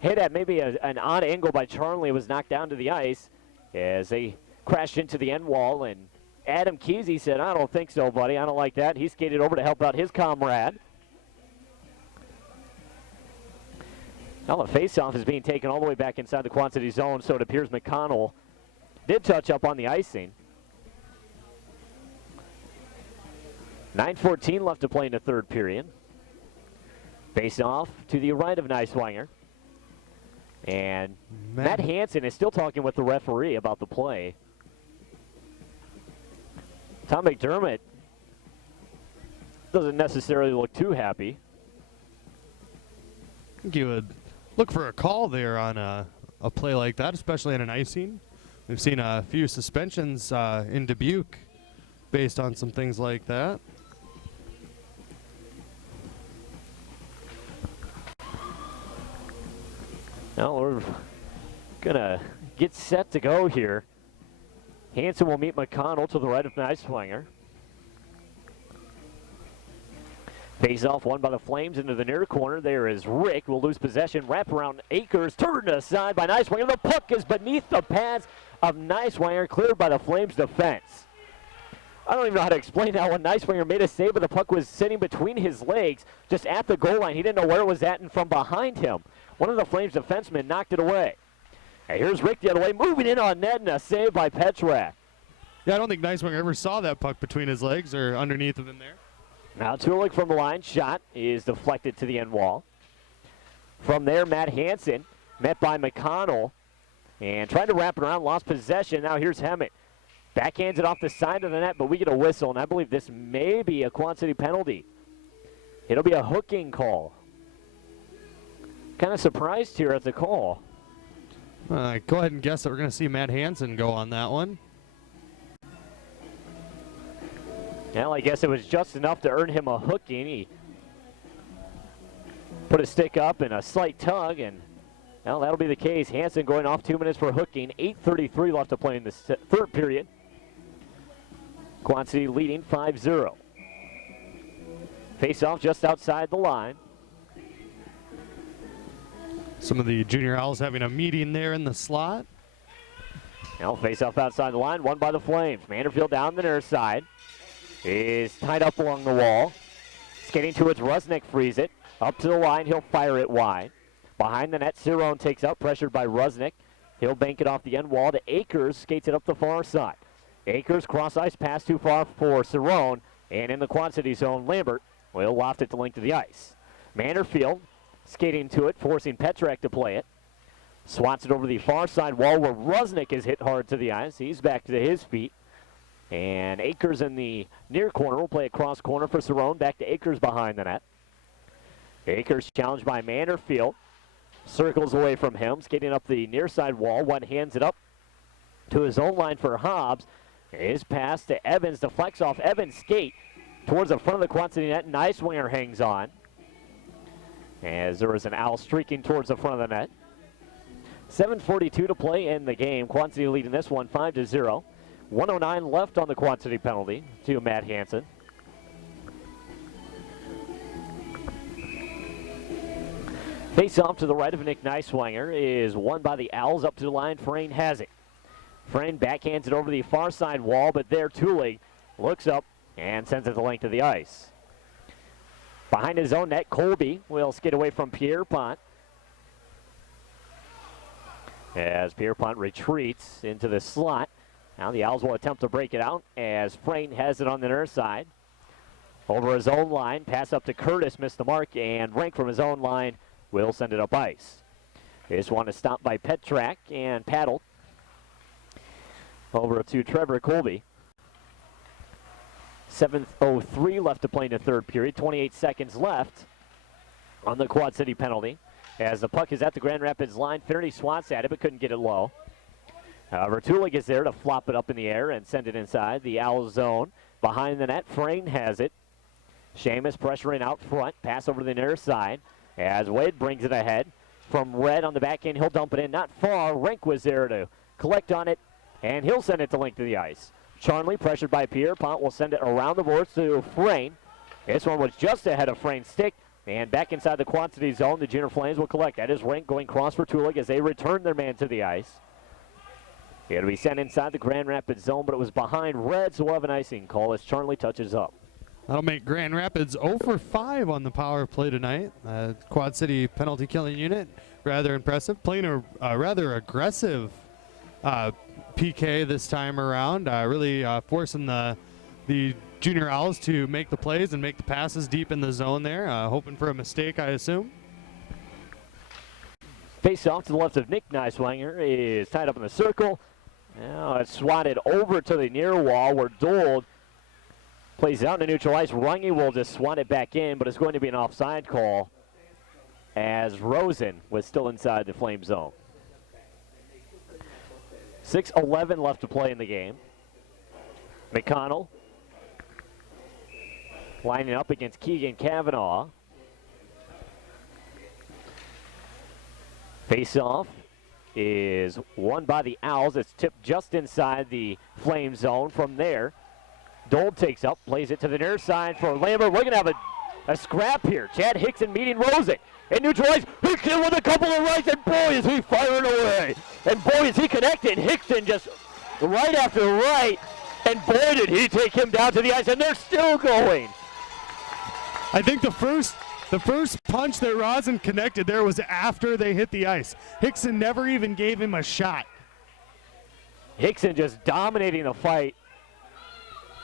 hit at maybe an odd angle by Charnley. Was knocked down to the ice as they crashed into the end wall, and Adam Kesey said, "I don't think so, buddy. I don't like that." He skated over to help out his comrade. Now the faceoff is being taken all the way back inside the Quad City zone, so it appears McConnell did touch up on the icing. 9:14 left to play in the third period. Face-off to the right of Neiswanger. And Matt Hansen is still talking with the referee about the play. Tom McDermott doesn't necessarily look too happy. I think you would look for a call there on a play like that, especially in an icing. We've seen a few suspensions in Dubuque based on some things like that. Now we're going to get set to go here. Hansen will meet McConnell to the right of Neiswanger. Face-off won by the Flames into the near corner. There is Rick. Will lose possession. Wrap around Akers. Turned aside by Neiswanger. The puck is beneath the pads of Neiswanger. Cleared by the Flames defense. I don't even know how to explain that one. Nicewinger made a save, but the puck was sitting between his legs, just at the goal line. He didn't know where it was at, and from behind him, one of the Flames defensemen knocked it away. And here's Rick the other way, moving in on net, and a save by Petrak. Yeah, I don't think Nicewinger ever saw that puck between his legs or underneath of him there. Now Tulik from the line, shot is deflected to the end wall. From there, Matt Hansen, met by McConnell, and tried to wrap it around, lost possession. Now here's Hemmett. Backhands it off the side of the net, but we get a whistle, and I believe this may be a Quad City penalty. It'll be a hooking call. Kind of surprised here at the call. Go ahead and guess that we're going to see Matt Hansen go on that one. Well, I guess it was just enough to earn him a hooking. He put a stick up and a slight tug, and well, that'll be the case. Hansen going off 2 minutes for hooking. 8:33 left to play in the third period. Quad City leading 5-0. Face-off just outside the line. Some of the Junior Owls having a meeting there in the slot. Now face-off outside the line, won by the Flames. Manderfield down the near side. Is tied up along the wall. Skating towards Rusnick, frees it. Up to the line, he'll fire it wide. Behind the net, Cerrone takes up, pressured by Rusnick. He'll bank it off the end wall to Akers, skates it up the far side. Akers cross-ice pass too far for Cerrone, and in the Quad City zone, Lambert will loft it to link to the ice. Manderfield skating to it, forcing Petrak to play it. Swats it over the far side wall where Rusnick is hit hard to the ice. He's back to his feet. And Akers in the near corner will play a cross corner for Cerrone. Back to Akers behind the net. Akers challenged by Manderfield. Circles away from him, skating up the near side wall. One hands it up to his own line for Hobbs. His pass to Evans deflects off Evans' skate towards the front of the Quad City net. Nicewinger hangs on as there is an Owl streaking towards the front of the net. 7:42 to play in the game. Quad City leading this one 5-0. 109 left on the Quad City penalty to Matt Hansen. Face off to the right of Nick Nicewinger is won by the Owls. Up to the line, Frayne has it. Frayne backhands it over the far side wall, but there Tulig looks up and sends it the length of the ice. Behind his own net, Colby will skid away from Pierpont as Pierpont retreats into the slot. Now the Owls will attempt to break it out as Frayne has it on the near side. Over his own line, pass up to Curtis, missed the mark, and Rank from his own line will send it up ice. This one is stopped by Petrak and paddled over to Trevor Colby. 7:03 left to play in the third period. 28 seconds left on the Quad City penalty. As the puck is at the Grand Rapids line, Finnerty swats at it but couldn't get it low. However, Tulig is there to flop it up in the air and send it inside the Owl zone. Behind the net, Frayne has it. Seamus pressuring out front. Pass over to the near side as Wade brings it ahead. From Red on the back end, he'll dump it in. Not far. Rank was there to collect on it, and he'll send it to link to the ice. Charnley, pressured by Pierpont, will send it around the boards to Frayne. This one was just ahead of Frayne's stick, and back inside the Quad City zone, the Junior Flames will collect. That is Rank going cross for Tulig as they return their man to the ice. It'll be sent inside the Grand Rapids zone, but it was behind Red, so we'll have an icing call as Charnley touches up. That'll make Grand Rapids 0 for 5 on the power play tonight. Quad City penalty killing unit, rather impressive. Playing a rather aggressive PK this time around, really forcing the Junior Owls to make the plays and make the passes deep in the zone there, hoping for a mistake, I assume. Face off to the left of Nick Nicewinger is tied up in the circle. Now it's swatted over to the near wall where Dold plays it out to neutral ice. Runge will just swat it back in, but it's going to be an offside call as Rosen was still inside the Flame zone. 6:11 left to play in the game. McConnell lining up against Keegan Cavanaugh. Face-off is won by the Owls. It's tipped just inside the Flame zone. From there, Dold takes up, plays it to the near side for Lambert. We're going to have a scrap here. Chad Hickson meeting Rosen. And neutralized. Hickson with a couple of rights, and boy, is he firing away. And boy, is he connected. Hickson just right after right. And boy, did he take him down to the ice, and they're still going. I think the first punch that Rosen connected there was after they hit the ice. Hickson never even gave him a shot. Hickson just dominating the fight.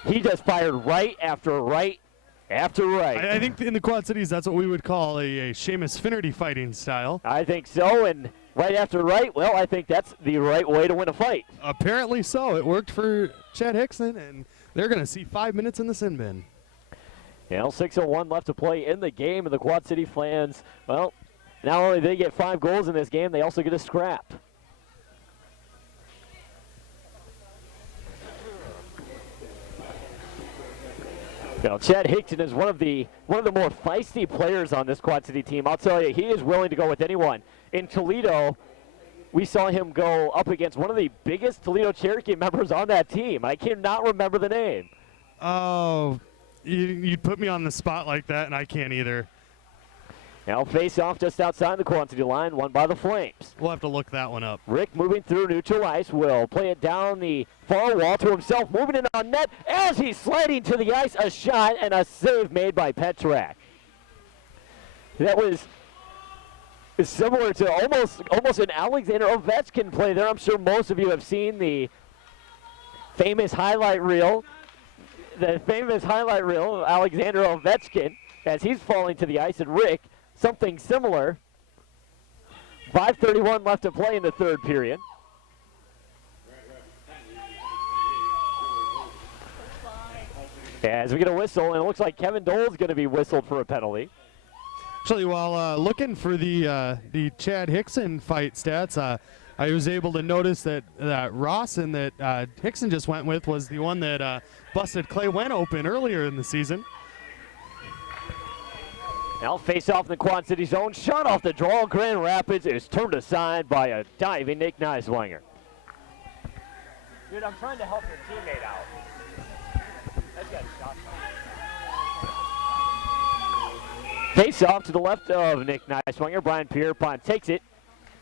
He just fired right after right after right. I think in the Quad Cities, that's what we would call a Seamus Finnerty fighting style. I think so, and right after right, well, I think that's the right way to win a fight. Apparently so. It worked for Chad Hickson, and they're going to see 5 minutes in the sin bin. 6:01 left to play in the game, and the Quad City fans, well, not only do they get 5 goals in this game, they also get a scrap. Chad Hickson is one of the more feisty players on this Quad City team. I'll tell you, he is willing to go with anyone. In Toledo, we saw him go up against one of the biggest Toledo Cherokee members on that team. I cannot remember the name. Oh, you'd put me on the spot like that, and I can't either. Now face off just outside the Quad City line, won by the Flames. We'll have to look that one up. Rick moving through neutral ice will play it down the far wall to himself, moving it on net as he's sliding to the ice. A shot and a save made by Petrak. That was similar to almost an Alexander Ovechkin play there. I'm sure most of you have seen the famous highlight reel. The famous highlight reel of Alexander Ovechkin as he's falling to the ice, and Rick, something similar. 5:31 left to play in the third period. As we get a whistle, and it looks like Kevin Dole's going to be whistled for a penalty. Actually, while looking for the Chad Hickson fight stats, I was able to notice that Rawson that Hickson just went with was the one that busted Clay Wen open earlier in the season. Now face off in the Quad City zone. Shot off the draw. Grand Rapids is turned aside by a diving Nick Neiswanger. Dude, I'm trying to help your teammate out. That's got a shot. Face off to the left of Nick Neiswanger. Brian Pierpont takes it.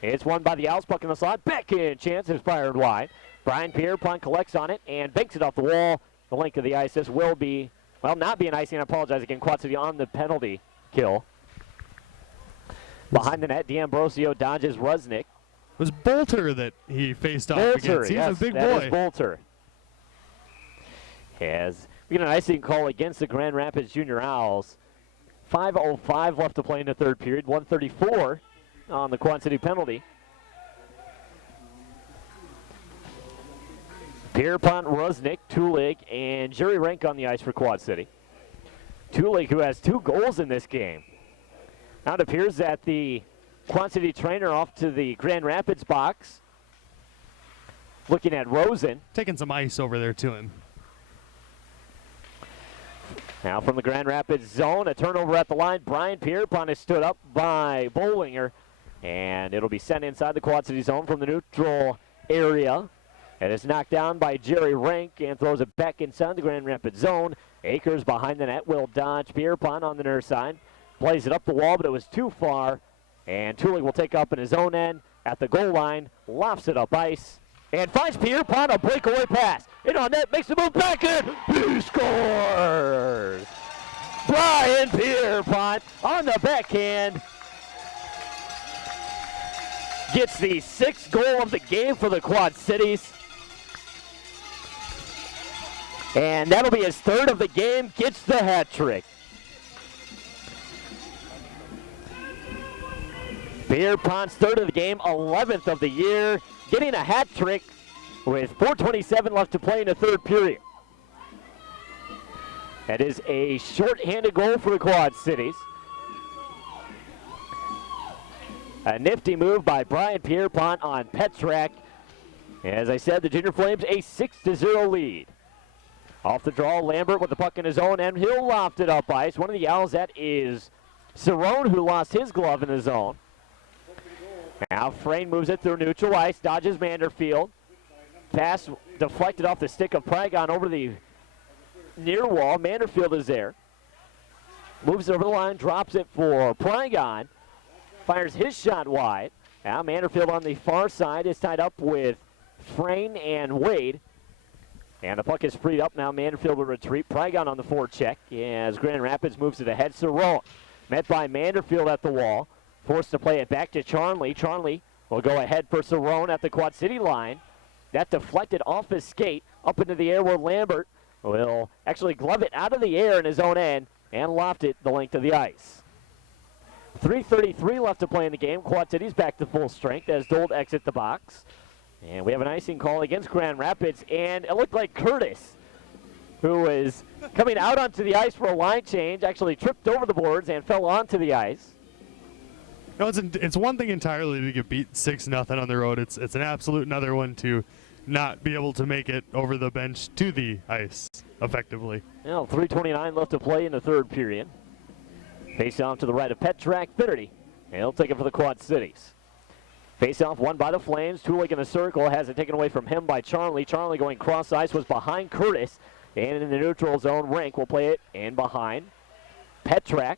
It's won by the Owls. Puck in the slot. Backhand chance is fired wide. Brian Pierpont collects on it and banks it off the wall. The length of the ice. This will be, well, not be an icing. I apologize again. Quad City on the penalty kill. Behind the net, D'Ambrosio dodges Rusnick. It was Bolter that he faced off against. He's yes, a big that boy. Is Bolter. As we get an icing call against the Grand Rapids Junior Owls. 5:05 left to play in the third period. 1:34 on the Quad City penalty. Pierpont, Rusnick, Tulig, and Jerry Rank on the ice for Quad City. Tulig, who has 2 goals in this game. Now it appears that the Quad City trainer off to the Grand Rapids box, looking at Rosen. Taking some ice over there to him. Now from the Grand Rapids zone, a turnover at the line. Brian Pierpont is stood up by Bollinger, and it'll be sent inside the Quad City zone from the neutral area. It is knocked down by Jerry Rank and throws it back inside the Grand Rapids zone. Akers behind the net will dodge Pierpont on the near side. Plays it up the wall, but it was too far. And Tulig will take up in his own end at the goal line. Lofts it up ice. And finds Pierpont a breakaway pass. In on net, makes the move back in. He scores! Brian Pierpont on the backhand. Gets the 6th goal of the game for the Quad Cities. And that'll be his 3rd of the game. Gets the hat trick. Pierpont's 3rd of the game, 11th of the year. Getting a hat trick with 4:27 left to play in the third period. That is a short-handed goal for the Quad Cities. A nifty move by Brian Pierpont on Petrak. As I said, the Junior Flames a 6-0 lead. Off the draw, Lambert with the puck in his own end. He'll loft it up ice. One of the Owls, that is Cerrone, who lost his glove in the zone. Now Frayne moves it through neutral ice, dodges Manderfield. Pass deflected off the stick of Pragon over the near wall. Manderfield is there. Moves it over the line, drops it for Pragon. Fires his shot wide. Now Manderfield on the far side is tied up with Frayne and Wade. And the puck is freed up now. Manderfield will retreat. Prygon on the forecheck as Grand Rapids moves it ahead. Cerrone met by Manderfield at the wall. Forced to play it back to Charnley. Charnley will go ahead for Cerrone at the Quad City line. That deflected off his skate up into the air where Lambert will actually glove it out of the air in his own end and loft it the length of the ice. 3:33 left to play in the game. Quad City's back to full strength as Dold exit the box. And we have an icing call against Grand Rapids, and it looked like Curtis, who is coming out onto the ice for a line change, actually tripped over the boards and fell onto the ice. No, it's one thing entirely to get beat 6-0 on the road. It's an absolute another one to not be able to make it over the bench to the ice effectively. Now 3:29 left to play in the third period. Face off to the right of Petrak Finnerty, and he'll take it for the Quad Cities. Face off won by the Flames. Tulik in the circle has it taken away from him by Charnley. Charnley going cross ice was behind Curtis, and in the neutral zone, Rink will play it in behind Petrak.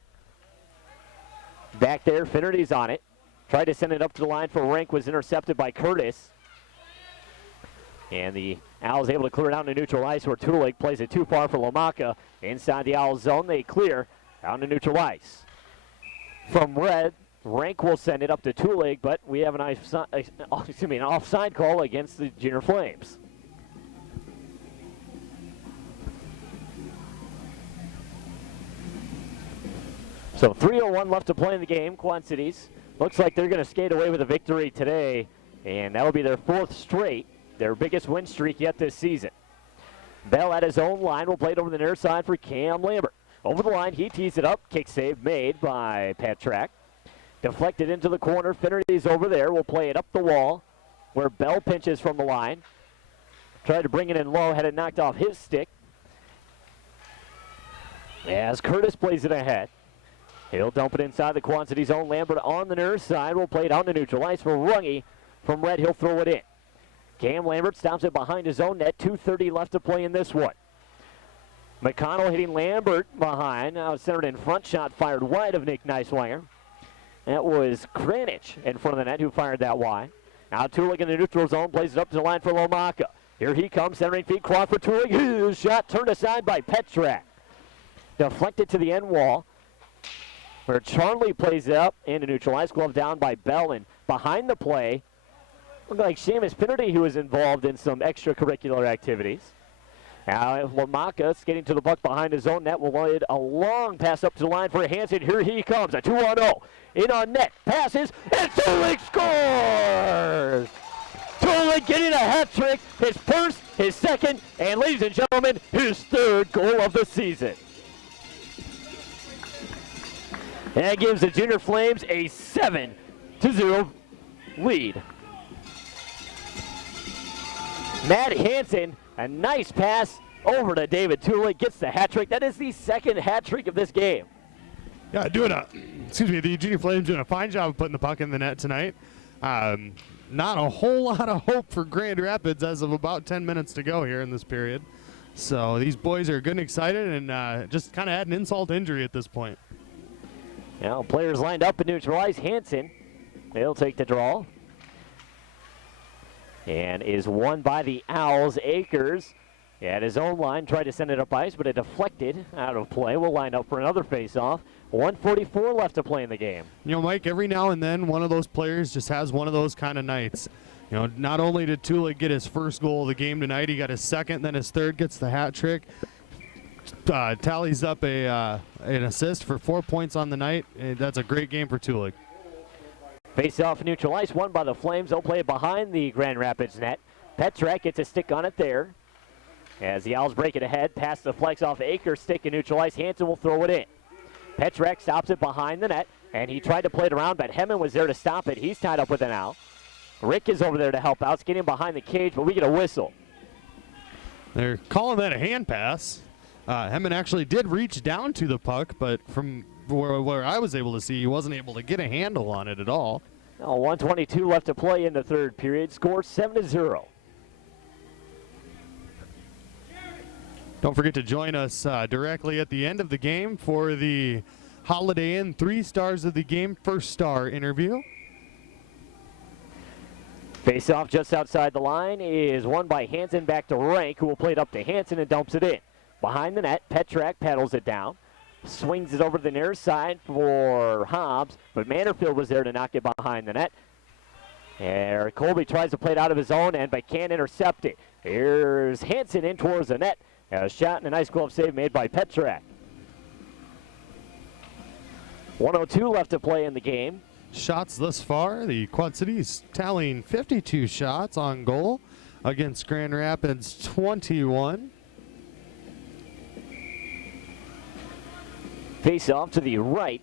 Back there, Finnerty's on it. Tried to send it up to the line for Rink, was intercepted by Curtis. And the Owls able to clear it out to neutral ice where Tulik plays it too far for Lomaka. Inside the Owls zone, they clear out to neutral ice. From red, Rink will send it up to Tulik, but we have an offside call against the Junior Flames. So 3:01 left to play in the game. Quad Cities looks like they're going to skate away with a victory today, and that will be their fourth straight, their biggest win streak yet this season. Bell at his own line will play it over the near side for Cam Lambert. Over the line, he tees it up. Kick save made by Petrak. Deflected into the corner. Finnerty's over there. Will play it up the wall where Bell pinches from the line. Tried to bring it in low. Had it knocked off his stick. As Curtis plays it ahead. He'll dump it inside the Quad City zone. Lambert on the near side. Will play it out to neutral ice for Runge. From red, he'll throw it in. Cam Lambert stops it behind his own net. 2:30 left to play in this one. McConnell hitting Lambert behind. Now centered in front. Shot fired wide of Nick Neiswanger. That was Kranich in front of the net who fired that wide. Now Tulik in the neutral zone. Plays it up to the line for Lomaka. Here he comes. Centering feet. Cross for Tulik. His shot turned aside by Petrak. Deflected to the end wall, where Charnley plays it up into neutral ice. Glove down by Bell, and behind the play, looked like Seamus Finnerty, who was involved in some extracurricular activities. Now Lomaka skating to the puck behind his own net. Will lead a long pass up to the line for Hansen. Here he comes, a 2-on-0. In on net, passes, and Tulik scores! Tulik getting a hat trick, his first, his second, and ladies and gentlemen, his third goal of the season. And that gives the Junior Flames a 7-0 lead. Matt Hansen, a nice pass over to David Tulik, gets the hat trick. That is the second hat trick of this game. Yeah, the Junior Flames doing a fine job of putting the puck in the net tonight. Not a whole lot of hope for Grand Rapids as of about 10 minutes to go here in this period. So these boys are good and excited, and just kind of add an insult to injury at this point. Now players lined up and neutralize. Hansen, he'll take the draw. And is won by the Owls. Akers at his own line tried to send it up ice, but it deflected out of play. We'll line up for another face-off. 1:44 left to play in the game. You know, Mike, every now and then one of those players just has one of those kind of nights. You know, not only did Tulik get his first goal of the game tonight, he got his second, then his third, gets the hat trick. Tallies up an assist for 4 points on the night. That's a great game for Tulik. Face off neutral ice, won by the Flames. They'll play it behind the Grand Rapids net. Petrak gets a stick on it there. As the Owls break it ahead, pass the flex off Akers, stick in neutral ice. Hansen will throw it in. Petrak stops it behind the net, and he tried to play it around, but Hemmen was there to stop it. He's tied up with an Owl. Rick is over there to help out, skating behind the cage, but we get a whistle. They're calling that a hand pass. Hemmen actually did reach down to the puck, but from where I was able to see, he wasn't able to get a handle on it at all. Now 1:22 left to play in the third period. Score 7-0. Don't forget to join us directly at the end of the game for the Holiday Inn 3 Stars of the Game First Star interview. Face off just outside the line is won by Hansen back to Rank, who will play it up to Hansen and dumps it in. Behind the net, Petrak paddles it down, swings it over to the near side for Hobbs, but Manderfield was there to knock it behind the net. And Colby tries to play it out of his own end, but can't intercept it. Here's Hansen in towards the net. A shot and a nice glove save made by Petrak. 1:02 left to play in the game. Shots thus far, the Quad Cities tallying 52 shots on goal against Grand Rapids 21. Face off to the right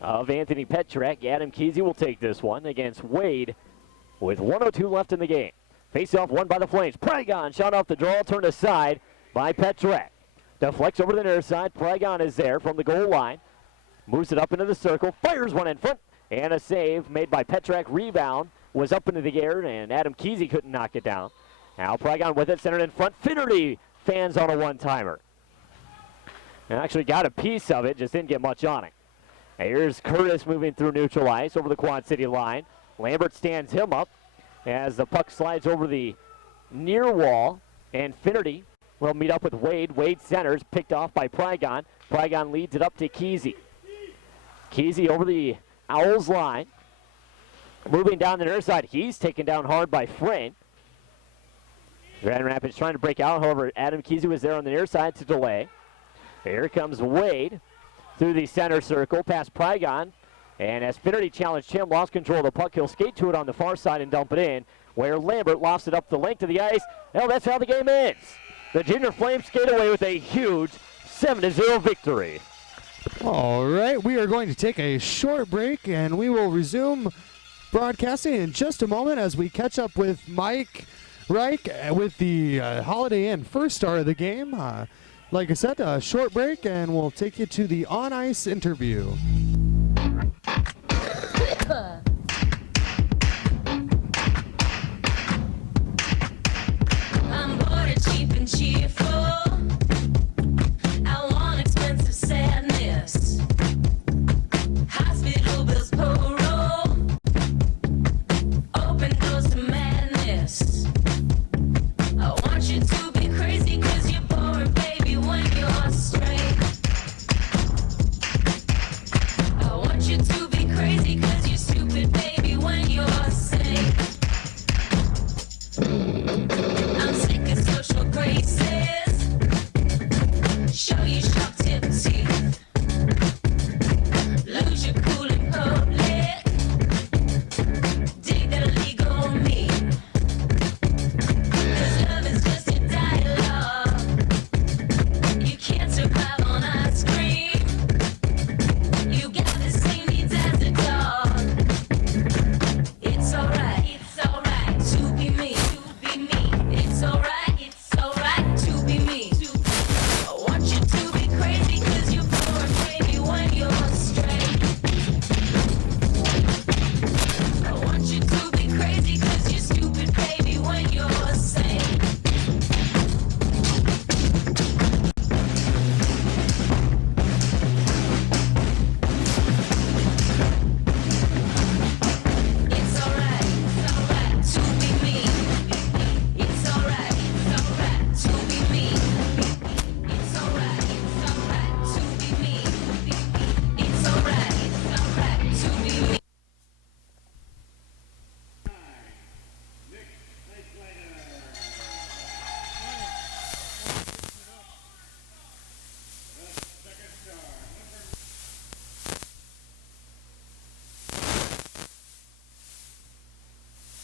of Anthony Petrak. Adam Kesey will take this one against Wade with 1:02 left in the game. Face off won by the Flames. Pragon shot off the draw, turned aside by Petrak. Deflects over the near side. Pragon is there from the goal line. Moves it up into the circle, fires one in front. And a save made by Petrak. Rebound was up into the air, and Adam Kesey couldn't knock it down. Now Pragon with it, centered in front. Finnerty fans on a one-timer. And actually got a piece of it, just didn't get much on it. And here's Curtis moving through neutral ice over the Quad City line. Lambert stands him up as the puck slides over the near wall, and Finnerty will meet up with Wade. Wade centers, picked off by Pragon. Pragon leads it up to Kesey. Kesey over the Owls line. Moving down the near side. He's taken down hard by Frayne. Grand Rapids trying to break out. However, Adam Kesey was there on the near side to delay. Here comes Wade through the center circle past Pragon. And as Finnerty challenged him, lost control of the puck, he'll skate to it on the far side and dump it in, where Lambert lofts it up the length of the ice. Well, that's how the game ends. The Junior Flames skate away with a huge 7-0 victory. All right, we are going to take a short break, and we will resume broadcasting in just a moment as we catch up with Mike Reich with the Holiday Inn first star of the game. Like I said, a short break, and we'll take you to the on-ice interview. I'm bored and cheap and cheerful. I want expensive sadness. Hospital bills payroll. Open doors to madness. I want you to be crazy 'cause you're boring, baby, when you're straight. I want you to be crazy 'cause you're stupid, baby, when you're safe.